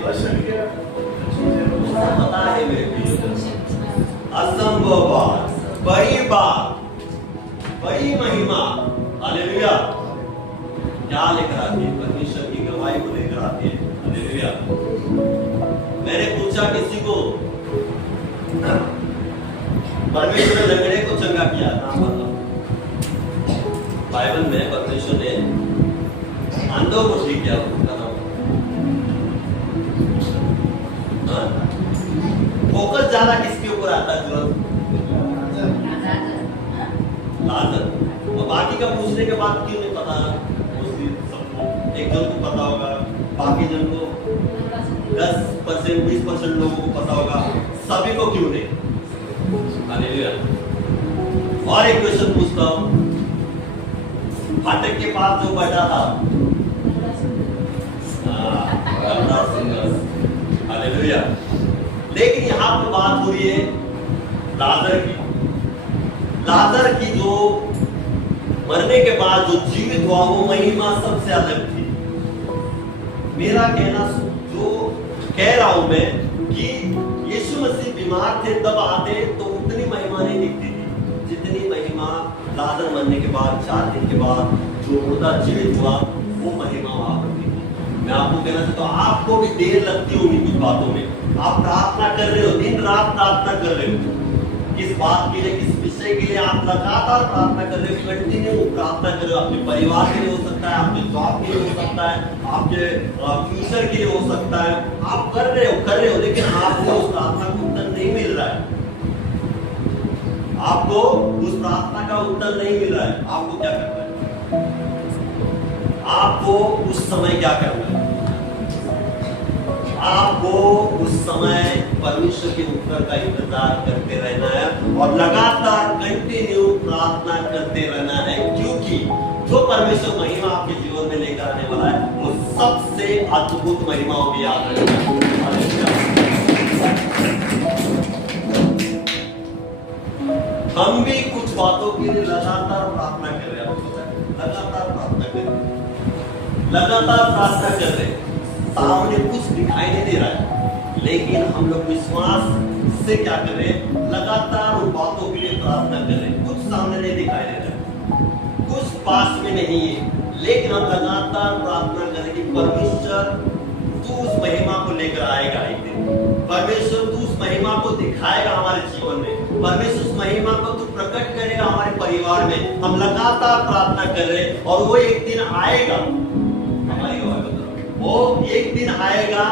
पता है मेरे लिए। असंभव बात, बड़ी बात, बड़ी महिमा, हालेलुया क्या लेकर आती है? परमेश्वर की गवाही को लेकर आती है। हालेलुया। मैंने पूछा किसी को, परमेश्वर ने लंगड़े को चंगा किया, नाम बताओ। बाइबल में परमेश्वर ने अंधों को ठीक किया, बताओ। फोकस ज्यादा किसके ऊपर आता है तुरंत? लाजर। और बाकी का पूछने के बाद क्यों नहीं पता? सबको एक जन को पता होगा, बाकी जन को 10% 20% लोगों को पता होगा, सभी को क्यों नहीं? हालेलुया। और एक क्वेश्चन पूछता हूं, फाटक के पास जो बैठा था, हालेलुया। लेकिन यहाँ पर बात हो रही है लाजर की। लाजर की जो मरने के बाद जो जीवित हुआ वो महिमा सबसे अलग थी। मेरा कहना जो कह रहा हूं मैं कि यीशु मसीह बीमार थे तब आते तो उतनी महिमा नहीं दिखती थी जितनी महिमा लाजर मरने के बाद 4 दिन के बाद जो मुर्दा जीवित हुआ वो महिमा वहां पर थी। मैं आपको कहना चाहता हूं, आपको भी देर लगती होगी कुछ बातों में। आप प्रार्थना कर रहे हो, दिन रात प्रार्थना कर रहे हो, किस बात के लिए, किस विषय के लिए आप लगातार प्रार्थना कर रहे हो, कंटिन्यू प्रार्थना कर रहे हो। आपके परिवार के लिए हो सकता है, आपके जॉब के लिए हो सकता है, आपके फ्यूचर के लिए हो सकता है। आप कर रहे हो, लेकिन आपको उस प्रार्थना का उत्तर नहीं मिल रहा है। आपको उस प्रार्थना का उत्तर नहीं मिल रहा है। आपको क्या करना है? आपको उस समय क्या करना है? आपको उस समय परमेश्वर के उत्तर का इंतजार करते रहना है और लगातार कंटिन्यू प्रार्थना करते रहना है, क्योंकि जो परमेश्वर महिमा आपके जीवन में लेकर आने वाला है वो सबसे अद्भुत महिमा होगी। याद रखना। हम भी कुछ बातों के लिए लगातार प्रार्थना कर रहे हैं, लगातार प्रार्थना कर रहे हैं, लगातार प्रार्थना कर रहे हैं। सामने कुछ दिखाई नहीं दे रहा है, लेकिन हम लोग विश्वास से क्या कर रहे हैं? लगातार उन बातों के लिए प्रार्थना कर रहे हैं। कुछ सामने नहीं दिखाई दे रहा है, कुछ पास में नहीं है, लेकिन हम लगातार प्रार्थना करें कि परमेश्वर तू उस महिमा को लेकर आएगा एक दिन। परमेश्वर तू उस महिमा को दिखाएगा हमारे जीवन में। परमेश्वर उस महिमा को तू प्रकट करेगा हमारे परिवार में। हम लगातार प्रार्थना कर रहे हैं और वो एक दिन आएगा। हमारी वो एक दिन आएगा,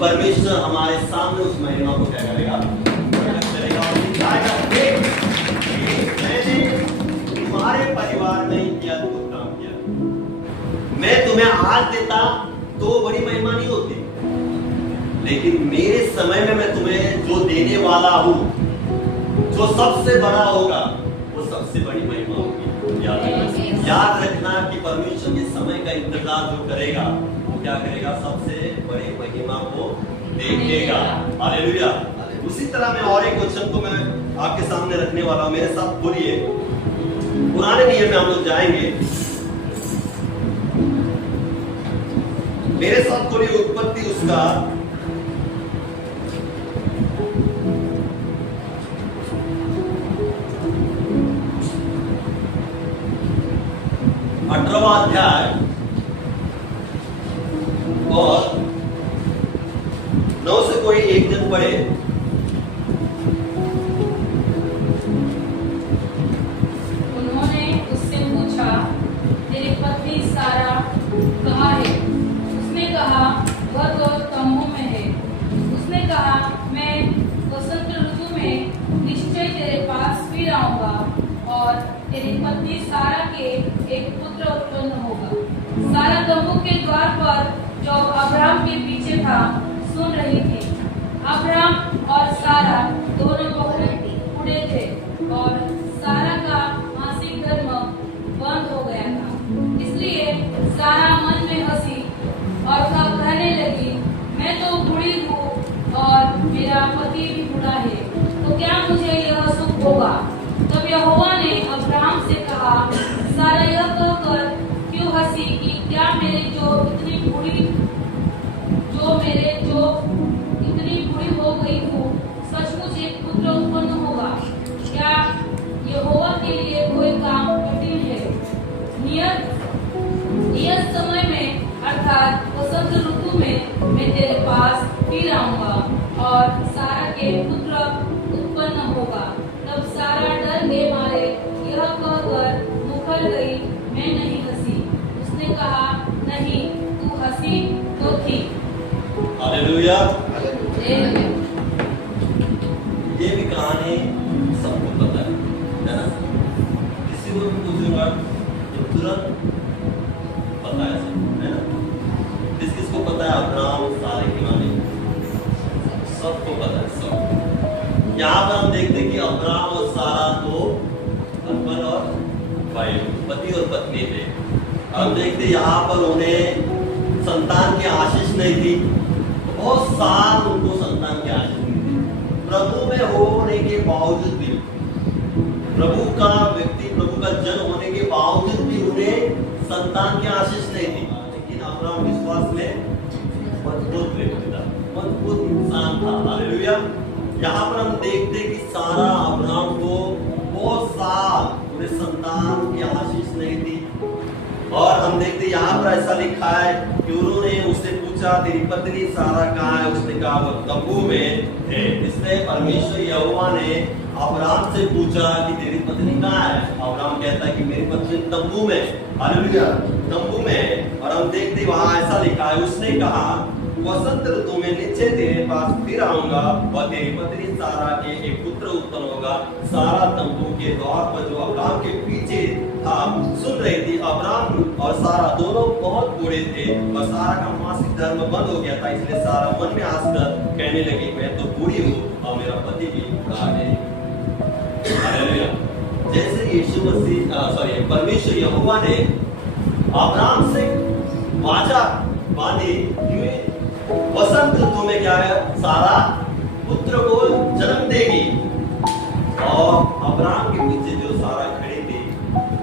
परमेश्वर हमारे सामने उस महिमा को क्या करेगा? प्रकट करेगा और दिखाएगा, मैंने तुम्हारे परिवार में किया अद्भुत काम किया। मैं तुम्हें आज देता तो बड़ी महिमा नहीं होती, लेकिन मेरे समय में मैं तुम्हें जो देने वाला हूं, जो सबसे बड़ा होगा, वो सबसे बड़ी महिमा होगी। याद रखना। याद रखना कि परमेश्वर के समय का इंतजार जो करेगा वो क्या करेगा, सबसे बड़ी महिमा को देखेगा। हालेलुया। उसी तरह मैं और एक वचन को मैं आपके सामने रखने वाला हूं, मेरे साथ बोलिए। पुराने नियम में हम लोग जाएंगे, मेरे साथ थोड़ी उत्पत्ति उसका 18वां अध्याय और 9 से कोई एक जन पढ़े। उन्होंने उससे पूछा, तेरी पत्नी सारा कहाँ है? उसने कहा, वह तो तम्बू में है। उसने कहा, मैं वसंत ऋतु में निश्चय तेरे पास फिर आऊंगा और तेरी पत्नी सारा के एक पुत्र उत्पन्न होगा। सारा तम्बू के द्वार पर जो अब्राहम के पीछे था सुन रही थी। अब्राहम और सारा दोनों बहुत बूढ़े थे और सारा का मासिक धर्म बंद हो गया था। इसलिए सारा मन में हंसी और कहने लगी, मैं तो बूढ़ी हूँ और मेरा पति भी बूढ़ा है, तो क्या मुझे यह सुख होगा? तब यहोवा ने अब्राहम से कहा, सारा यह कहकर क्यों हंसी कि क्या मेरे जो इतनी बूढ़ी हो गई हूँ, सचमुच एक पुत्र उत्पन्न होगा? क्या यहोवा के लिए कोई काम कठिन है? नियत समय में अर्थात वसंत ऋतु में मैं तेरे पास फिर आऊंगा और सारा के पुत्र उत्पन्न होगा। तब सारा डर के मारे यह कहकर मुकर गई, मैं नहीं हंसी। उसने कहा, नहीं, तू हंसी तो थी। हालेलुया। ये भी कहानी सबको पता है ना? किसी को भी पूछूंगा तो तुरंत पता है सब, है ना? किसको पता है अब्राहम सारे की कहानी? सबको पता है, सब। यहाँ पर हम देखते हैं कि अब्राहम और सारा तो हस्बैंड और वाइफ, पति और पत्नी थे। हम देखते यहाँ पर उन्हें संतान की आशीष नहीं थी, बहुत साल उनको संतान की आशीष नहीं थी। प्रभु में होने के बावजूद भी, प्रभु का जन्म होने के बावजूद भी उन्हें संतान की आशीष नहीं थी। लेकिन अब्राहम विश्वास में मजबूत व्यक्ति था, मजबूत इंसान था। हालेलुया। यहाँ पर हम देखते कि सारा अब्राहम को बहुत साल उन्हें संतान की आशीष नहीं थी। और हम देखते यहाँ पर ऐसा लिखा है कि उन्होंने उससे पूछा, तेरी पत्नी सारा कहाँ है? उसने कहा, वो तंबू में है। इसलिए परमेश्वर यहोवा ने अब्राहम से पूछा कि तेरी पत्नी कहाँ है? अब्राहम कहता है कि मेरी पत्नी तंबू में। हालेलुया, तंबू में। और हम देखते वहाँ ऐसा लिखा है, उसने कहा, वसंत ऋतु में निश्चय तेरे पास फिर आऊंगा और तेरी पत्नी सारा के एक पुत्र उत्पन्न होगा। सारा तंबू के द्वार पर जो अब्राहम के पीछे था सुन रही थी। अब्राहम और सारा दोनों बहुत बूढ़े थे और सारा का मासिक धर्म बंद हो गया था। इसलिए सारा मन में हंसकर कहने लगी, मैं तो बूढ़ी हूँ और मेरा पति भी बूढ़ा है। हालेलुया। जैसे यीशु मसीह परमेश्वर यहोवा ने अब्राहम से वाचा बांधी, वसंत ऋतु में क्या है, सारा पुत्र को जन्म देगी। और अब्राहम के पीछे जो सारा खड़ी थी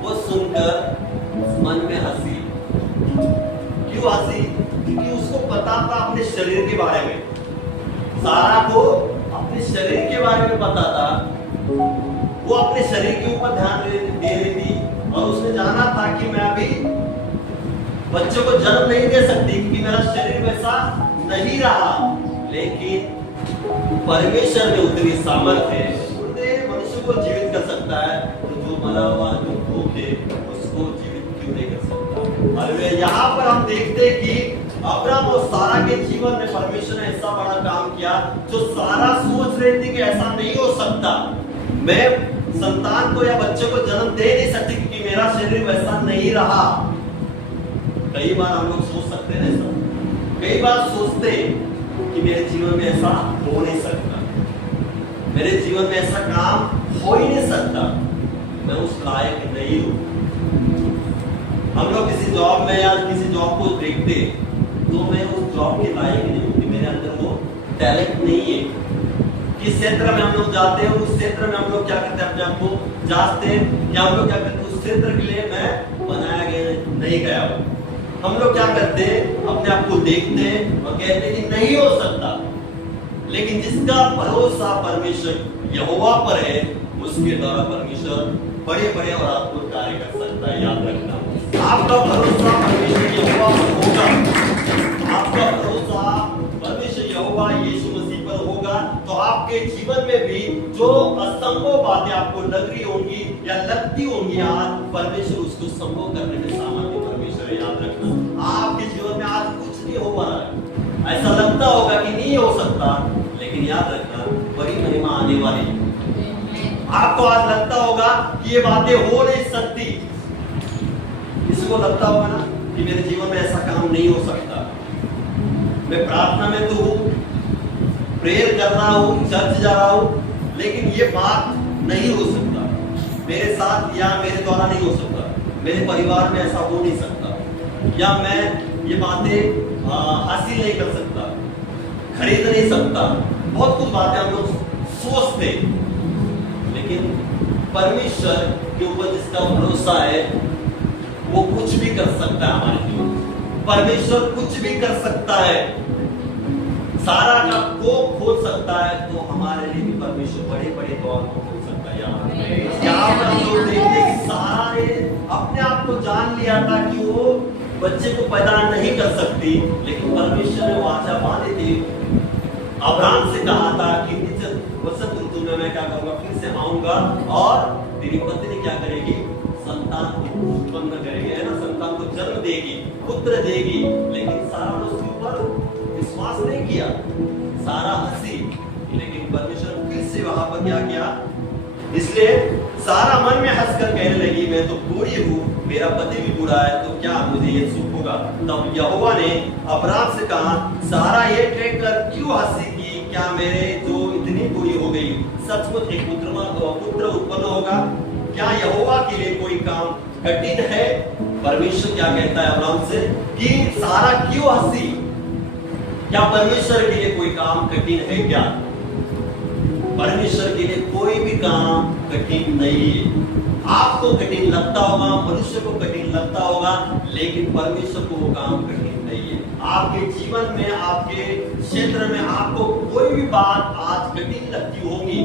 वो सुनकर मन में हंसी। क्यों हंसी? क्योंकि उसको पता था अपने शरीर के बारे में। सारा को अपने शरीर के बारे में पता था। वो अपने शरीर के ऊपर ध्यान दे रही थी और उसने जाना था कि मैं अभी बच्चों को जन्म नहीं दे सकती क्योंकि मेरा शरीर वैसा नहीं रहा। लेकिन परमेश्वर में उतनी सामर्थ्य है, मनुष्य को जीवित कर सकता है। तो जो मरा हुआ जो भूख है उसको जीवित क्यों नहीं कर सकता? हालेलुया। यहाँ पर हम देखते हैं कि अब्राहम और सारा के जीवन में परमेश्वर ने ऐसा बड़ा काम किया जो सारा सोच रही थी कि ऐसा नहीं हो सकता, मैं संतान को या बच्चे को जन्म दे नहीं सकती क्योंकि मेरा शरीर वैसा नहीं रहा। कई बार हम लोग सोच सकते हैं ऐसा, कई बार सोचते कि मेरे जीवन में ऐसा हो नहीं सकता, मेरे जीवन में ऐसा काम हो ही नहीं सकता, मैं उस लायक नहीं हूं। हम लोग किसी जॉब में या किसी जॉब को देखते तो मैं उस जॉब के लायक नहीं हूँ कि मेरे अंदर वो टैलेंट नहीं है। किस क्षेत्र में हम लोग जाते हैं उस क्षेत्र में हम लोग क्या करते हैं, अपने आप को जांचते हैं, या हम लोग क्या करते हैं उस क्षेत्र के लिए मैं बनाया गया नहीं गया हूँ। हम लोग क्या करते हैं, अपने आप को देखते हैं और कहते हैं कि नहीं हो सकता। लेकिन जिसका भरोसा परमेश्वर यहोवा पर है, उसके द्वारा परमेश्वर बड़े बड़े और अद्भुत कार्य कर सकता है। याद रखना, आपका भरोसा परमेश्वर यहोवा पर होगा, आपका भरोसा परमेश्वर यहोवा यीशु मसीह पर होगा, तो आपके जीवन में भी जो असंभव बातें आपको लग रही होंगी या लगती होंगी, आज परमेश्वर उसको संभव करने में सामर्थ्य परमेश्वर है। याद रखना, आपके जीवन में आज कुछ नहीं हो पा रहा है, ऐसा लगता होगा कि नहीं हो सकता, लेकिन याद रखना बड़ी महिमा आने वाली है। आपको आज लगता होगा कि ये बातें हो नहीं सकती, इसको लगता होगा ना कि मेरे जीवन में ऐसा काम नहीं हो सकता। मैं प्रार्थना में तो हूँ, प्रेयर कर रहा हूँ, चर्च जा रहा हूँ, लेकिन ये बात नहीं हो सकता मेरे साथ, या मेरे द्वारा नहीं हो सकता, मेरे परिवार में ऐसा हो नहीं सकता, या मैं ये बातें हासिल नहीं कर सकता, खरीद नहीं सकता। बहुत कुछ बातें हम लोग सोचते, लेकिन परमेश्वर के ऊपर जिसका भरोसा है वो कुछ भी कर सकता है हमारे जीवन में। परमेश्वर कुछ भी कर सकता है, सारा का को खोल सकता है, तो हमारे लिए भी परमेश्वर बड़े बड़े द्वार को खोल सकता है। यहाँ पर हम लोग देखते हैं कि सारा ने अपने आप को जान लिया था कि वो बच्चे को पैदा नहीं कर सकती, लेकिन परमेश्वर ने वाचा बांधी थी। अब्राहम से कहा था कि वसंत ऋतु में मैं क्या करूंगा, फिर से आऊंगा और तेरी पत्नी क्या करेगी, संतान को उत्पन्न करेगी, है ना, संतान को जन्म देगी, पुत्र देगी। लेकिन सारा ने उसके ऊपर विश्वास नहीं किया, सारा हंसी। लेकिन परमेश्वर फिर से वहां पर क्या किया, इसलिए सारा मन में हंसकर कहने लगी, मैं तो बूढ़ी हूँ, मेरा पति भी बूढ़ा है, तो क्या मुझे ये सुख होगा। तब यहोवा ने अब्राहम से कहा, सारा ये कहकर क्यों हंसी की, क्या मेरे जो इतनी बूढ़ी हो गई सचमुच एक पुत्र उत्पन्न होगा। क्या यहोवा के लिए कोई काम कठिन है। परमेश्वर क्या कहता है अब्राहम से कि सारा क्यों हंसी, क्या परमेश्वर के लिए कोई काम कठिन है क्या। परमेश्वर के लिए कोई भी काम कठिन नहीं है। आपको कठिन लगता होगा, मनुष्य को कठिन लगता होगा, लेकिन परमेश्वर को वो काम कठिन नहीं है। आपके जीवन में, आपके क्षेत्र में आपको कोई भी बात आज कठिन लगती होगी,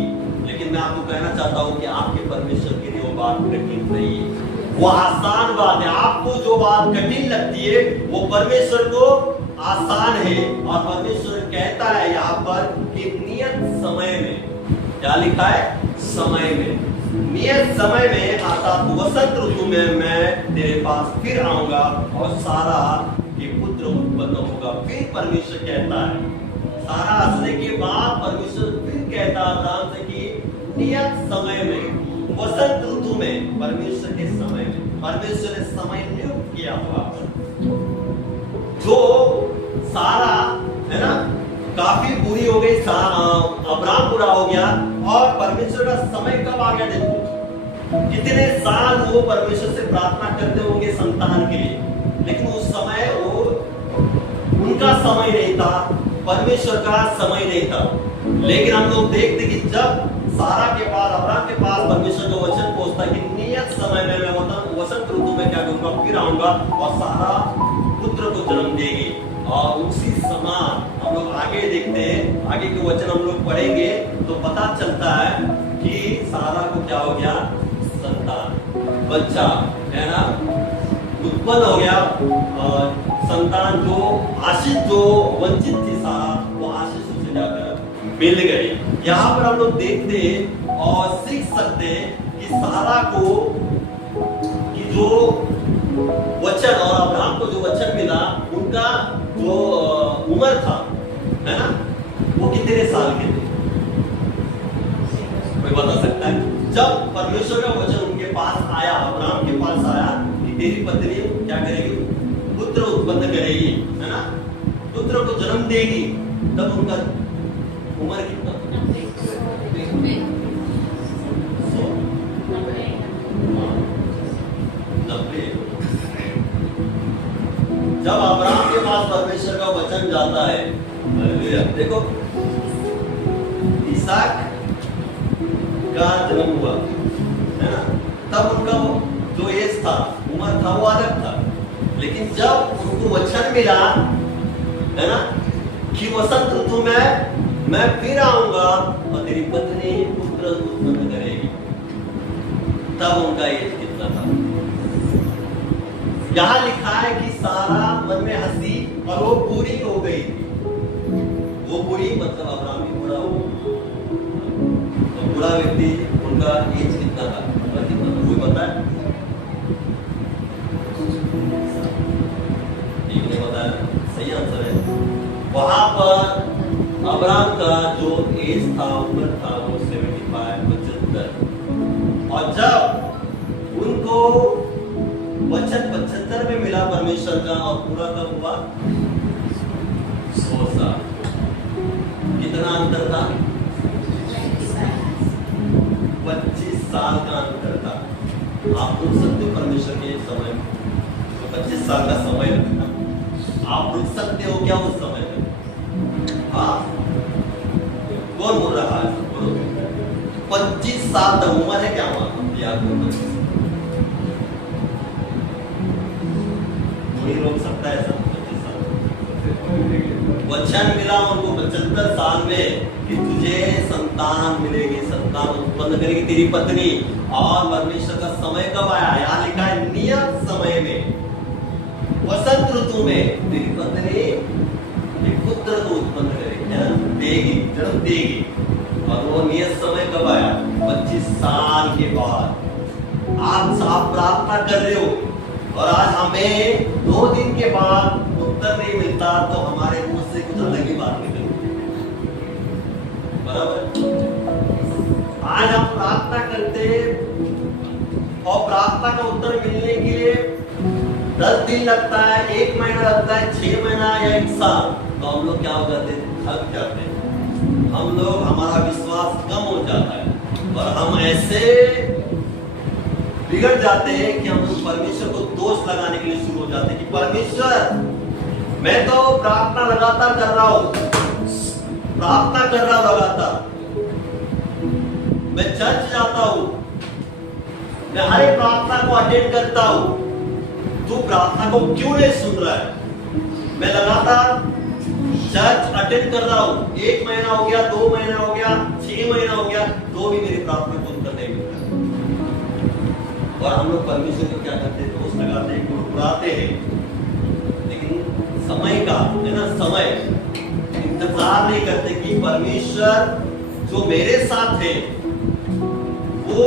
लेकिन मैं आपको कहना चाहता हूं कि आपके परमेश्वर के लिए वो बात कठिन नहीं है, वो आसान बात है। आपको जो बात कठिन लगती है वो परमेश्वर को आसान है। और परमेश्वर कहता है यहाँ पर कि नियत समय में, क्या लिखा है, समय में, नियत समय में आता वसंत ऋतु में मैं तेरे पास फिर आऊंगा और सारा ये पुत्र उत्पन्न होगा। फिर परमेश्वर कहता है, सारा हंसने के बाद परमेश्वर फिर कहता है अब्राहम से कि नियत समय में, वसंत ऋतु में, परमेश्वर के समय में, परमेश्वर ने समय नियुक्त किया हुआ। जो सारा है ना काफी बुरी हो गई, अब्राहम बुरा हो गया, और परमेश्वर का समय कब आ गया देखो। कितने साल वो परमेश्वर से प्रार्थना करते होंगे संतान के लिए, लेकिन उस समय वो उनका समय नहीं था, परमेश्वर का समय नहीं था। लेकिन हम लोग देखते कि जब सारा के पास, अब्राहम के पास परमेश्वर का वचन पहुंचता कि नियत समय में मैं वसंत ऋतु में क्या करूंगा, फिर आऊंगा और सारा पुत्र को जन्म देगी। और उसी समान हम लोग आगे देखते हैं, आगे के वचन हम लोग पढ़ेंगे तो पता चलता है कि सारा को क्या हो गया, संतान, बच्चा है ना उत्पन्न हो गया। और संतान जो आशीष, जो वंचित थी सारा, वो आशीष उसे जाकर मिल गई। यहाँ पर हम लोग देखते हैं और सीख सकते हैं कि सारा को कि जो वचन, और अब्राहम को जो वचन मिला, उनका जो उम्र था, है ना, वो कितने साल के थे, कोई बता सकता है। जब परमेश्वर का वचन उनके पास आया, अब्राहम के पास आया कि तेरी पत्नी क्या करेगी, पुत्र उत्पन्न करेगी, है ना, पुत्र को जन्म देगी, तब उनका उम्र कितना, 90। जब अब्राहम के पास परमेश्वर का वचन जाता है, हालेलुया, देखो इसहाक का जन्म हुआ है ना, तब उनका जो एज था, उम्र था, वो अलग था। लेकिन जब उनको वचन मिला है ना कि वसंत ऋतु में मैं फिर आऊंगा और तेरी पत्नी पुत्र उत्पन्न करेगी, तब उनका एज कितना था? यहाँ लिखा है कि सारा मन में हंसी और वो पूरी हो गई थी। वो पूरी मतलब अब्राहम भी पूरा हो, तो पूरा व्यक्ति उनका एज कितना था? कितना था कोई पता है? ठीक नहीं बताया, सही आंसर है। वहां पर अब्राहम का जो एज था, उम्र था, वो 75 और जब उनको वचन 75 में मिला परमेश्वर का, और पूरा कब हुआ? 100 साल। कितना अंतर था? 25 साल का अंतर था। आप रुक सकते हो परमेश्वर के समय में? तो 25 साल का समय लगता, आप रुक सकते हो क्या उस समय में? हाँ, कौन बोल रहा है? बोलो। 25 साल तक उम्र है क्या वहां? याद करो, कोई रोक सकता है ऐसा? 25 साल वचन मिला उनको 75 साल में कि तुझे संतान मिलेगी, संतान उत्पन्न करेगी तेरी पत्नी। और परमेश्वर का समय कब आया? यहाँ लिखा है नियत समय में, वसंत ऋतु में तेरी पत्नी एक पुत्र को उत्पन्न करेगी, है ना, देगी, जन्म देगी। और वो नियत समय कब आया? 25 साल के बाद। आज आप प्रार्थना कर रहे हो और आज हमें 2 दिन के बाद उत्तर नहीं मिलता, तो हमारे मुंह से कुछ अलग ही बात निकलती है, बराबर? आज हम प्रार्थना करते और प्रार्थना का उत्तर मिलने के लिए 10 दिन लगता है, 1 महीना लगता है, 6 महीना या 1 साल, तो हम लोग क्या हो जाते हैं? थक जाते हैं। हम लोग, हमारा विश्वास कम हो जाता है और हम ऐसे बिगड़ जाते हैं कि हम लोग परमेश्वर को दोष लगाने के लिए शुरू हो जाते हैं कि परमेश्वर, मैं तो प्रार्थना लगातार कर रहा हूं, प्रार्थना कर रहा हूं लगातार, मैं चर्च जाता हूं, मैं हर एक प्रार्थना को अटेंड करता हूं, तू प्रार्थना को क्यों नहीं सुन रहा है? मैं लगातार चर्च अटेंड कर रहा हूं, 1 महीना हो गया, 2 महीना हो गया, 6 महीना हो गया, तो भी मेरी प्रार्थना को उत्तर नहीं मिल रहा। और हम लोग परमेश्वर को क्या करते हैं? दोष लगाते हैं, बुराते हैं। लेकिन समय का, है ना, समय इंतजार नहीं करते कि परमेश्वर जो मेरे साथ है वो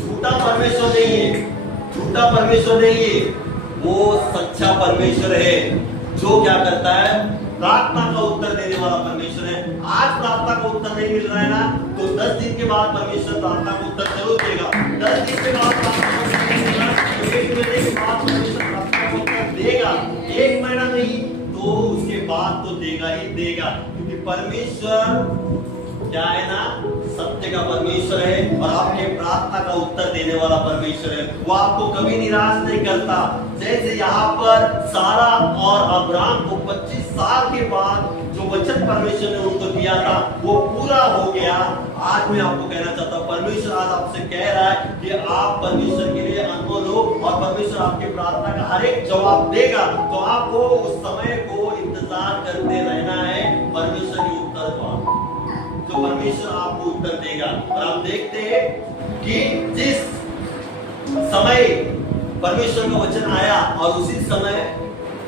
झूठा परमेश्वर नहीं है, झूठा परमेश्वर नहीं है, वो सच्चा परमेश्वर है जो क्या करता है? प्रार्थना का उत्तर देने वाला परमेश्वर है। आज प्रार्थना का उत्तर नहीं मिल रहा है ना, तो 10 दिन के बाद परमेश्वर प्रार्थना का उत्तर जरूर देगा। 10 दिन के बाद प्रार्थना का उत्तर नहीं मिला, 1 महीने के बाद परमेश्वर प्रार्थना का उत्तर देगा। 1 महीना नहीं तो उसके बाद तो देगा ही देगा, क्योंकि परमेश्वर क्या है ना, सत्य का परमेश्वर है और आपके प्रार्थना का उत्तर देने वाला परमेश्वर है। वो आपको कभी निराश नहीं करता। जैसे यहाँ पर सारा और अब्राहम को 25 साल के बाद जो वचन परमेश्वर ने उनको दिया था वो पूरा हो गया। आज मैं आपको कहना चाहता हूँ, परमेश्वर आज आपसे कह रहा है कि आप परमेश्वर के लिए अनमोल हो और परमेश्वर आपकी प्रार्थना का हर एक जवाब देगा। तो आपको उस समय को इंतजार करते रहना है परमेश्वर के उत्तर का, तो परमेश्वर आपको उत्तर देगा। और आप देखते हैं कि जिस समय परमेश्वर का वचन आया और उसी समय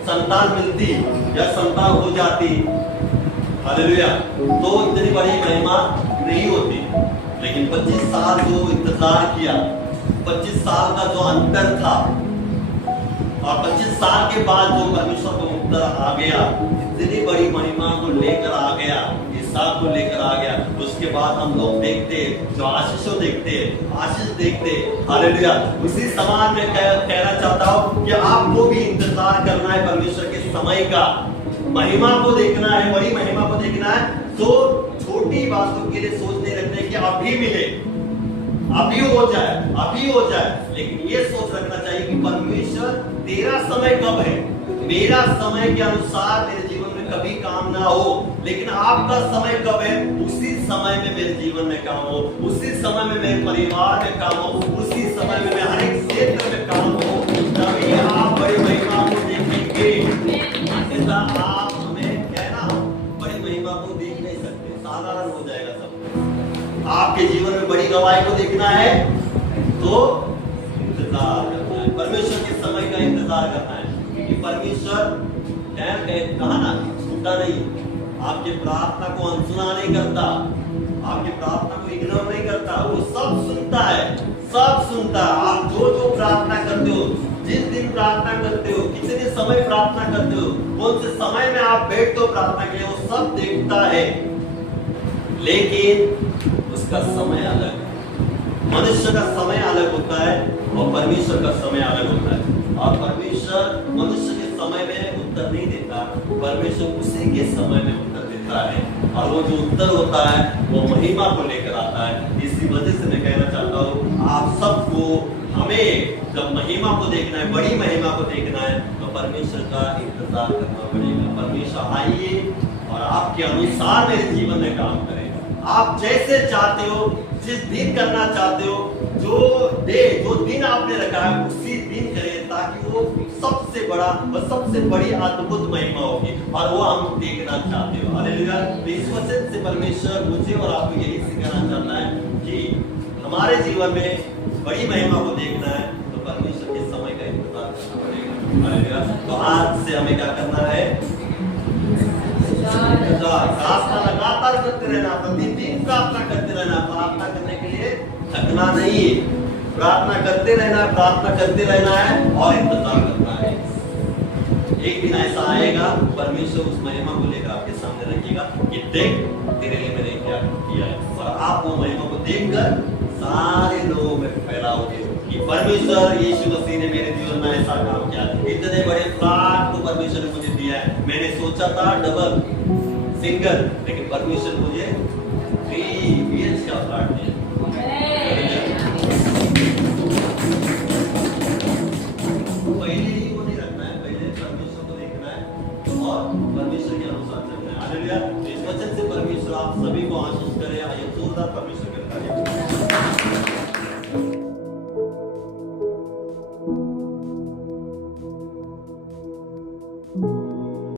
संतान मिलती या संतान हो जाती, हालेलुया, तो इतनी बड़ी महिमा नहीं होती। लेकिन 25 साल जो इंतजार किया, 25 साल का जो अंतर था और 25 साल के बाद जो परमेश्वर का उत्तर आ गया, इतनी बड़ी महिमा को लेकर आ गया, इसहाक को लेकर आ गया। उसके बाद हम लोग देखते जो आशीषों देखते, आशीष देखते, हालेलुया। उसी समान में कहना चाहता हूँ कि आपको भी इंतजार करना है परमेश्वर के समय का, महिमा को देखना है, बड़ी महिमा को देखना है। तो छोटी बातों के लिए सोच नहीं रखते कि अभी मिले, अभी हो जाए, अभी हो जाए, लेकिन ये सोच रखना चाहिए कि परमेश्वर तेरा समय कब है, मेरा समय के अनुसार मेरे जीवन में कभी काम ना हो, लेकिन आपका समय कब है? उसी समय में मेरे जीवन में काम हो, उसी समय में मेरे परिवार में काम हो, उसी समय में मैं हर एक क्षेत्र में काम हो, तभी आप बड़ी महिमा को देखेंगे। अन्यथा आप हमें कहना बड़ी महिमा को देख नहीं सकते, साधारण हो जाएगा सब। आपके जीवन में बड़ी गवाही को देखना है तो इंतजार करना है, परमेश्वर के समय का इंतजार करना है, क्योंकि परमेश्वर कहा ना छूटा नहीं, आपके प्रार्थना को अनसुना नहीं करता, आपकी प्रार्थना को इग्नोर नहीं करता, वो सब सुनता है, सब सुनता है। आप जो जो प्रार्थना करते हो, जिस दिन प्रार्थना करते हो, कितने समय प्रार्थना करते हो, कौन से समय में आप बैठते हो प्रार्थना के लिए, वो सब देखता है, लेकिन उसका समय अलग है। मनुष्य का समय अलग होता है और परमेश्वर का समय अलग होता है। और परमेश्वर मनुष्य के समय में उत्तर नहीं देता, परमेश्वर उसी के समय में उत्तर देता है, और वो जो उत्तर होता है वो महिमा को लेकर आता है। इसी वजह से मैं कहना चाहता हूँ आप सबको, हमें जब महिमा को देखना है, बड़ी महिमा को देखना है, तो परमेश्वर का इंतजार करना पड़ेगा। परमेश्वर आइए और आपके अनुसार मेरे जीवन में काम करें। आप जैसे चाहते हो, जिस दिन करना चाहते हो, जो दिन आपने रखा है उसी दिन करें, ताकि वो सबसे बड़ा और सबसे बड़ी अद्भुत महिमा होगी, और वो हम देखना चाहते हो। हालेलुया। इस वचन से परमेश्वर मुझे और आपको यही सिखाना चाहता है कि हमारे जीवन में बड़ी महिमा को देखना है तो परमेश्वर के समय का इंतजार करना पड़ेगा। हालेलुया। तो आज से हमें क्या करना है? प्रार्थना लगातार करते रहना, प्रतिदिन प्रार्थना करते रहना। प्रार्थना करने के लिए थकना नहीं है, प्रार्थना करते रहना, प्रार्थना करते रहना है और इंतजार करना है। एक दिन ऐसा आएगा, परमेश्वर उस महिमा को लेकर आपके सामने रखेगा कि देख तेरे लिए मैंने क्या किया है, और आप वो महिमा को देखकर सारे लोगों में फैलाओगे कि परमेश्वर यीशु मसीह ने मेरे जीवन में ऐसा काम किया। इतने बड़े फ्लैट तो परमेश्वर ने मुझे दिया है। मैंने सोचा था डबल सिंगल, लेकिन परमेश्वर मुझे 3 BHK का फ्लैट दिया। पहले ही वो नहीं रखना है, पहले परमेश्वर को देखना है और परमेश्वर के अनुसार चलना है। हालेलुया। इस वचन से परमेश्वर आप सभी को आशीष करे। आइए जोरदार परमेश्वर के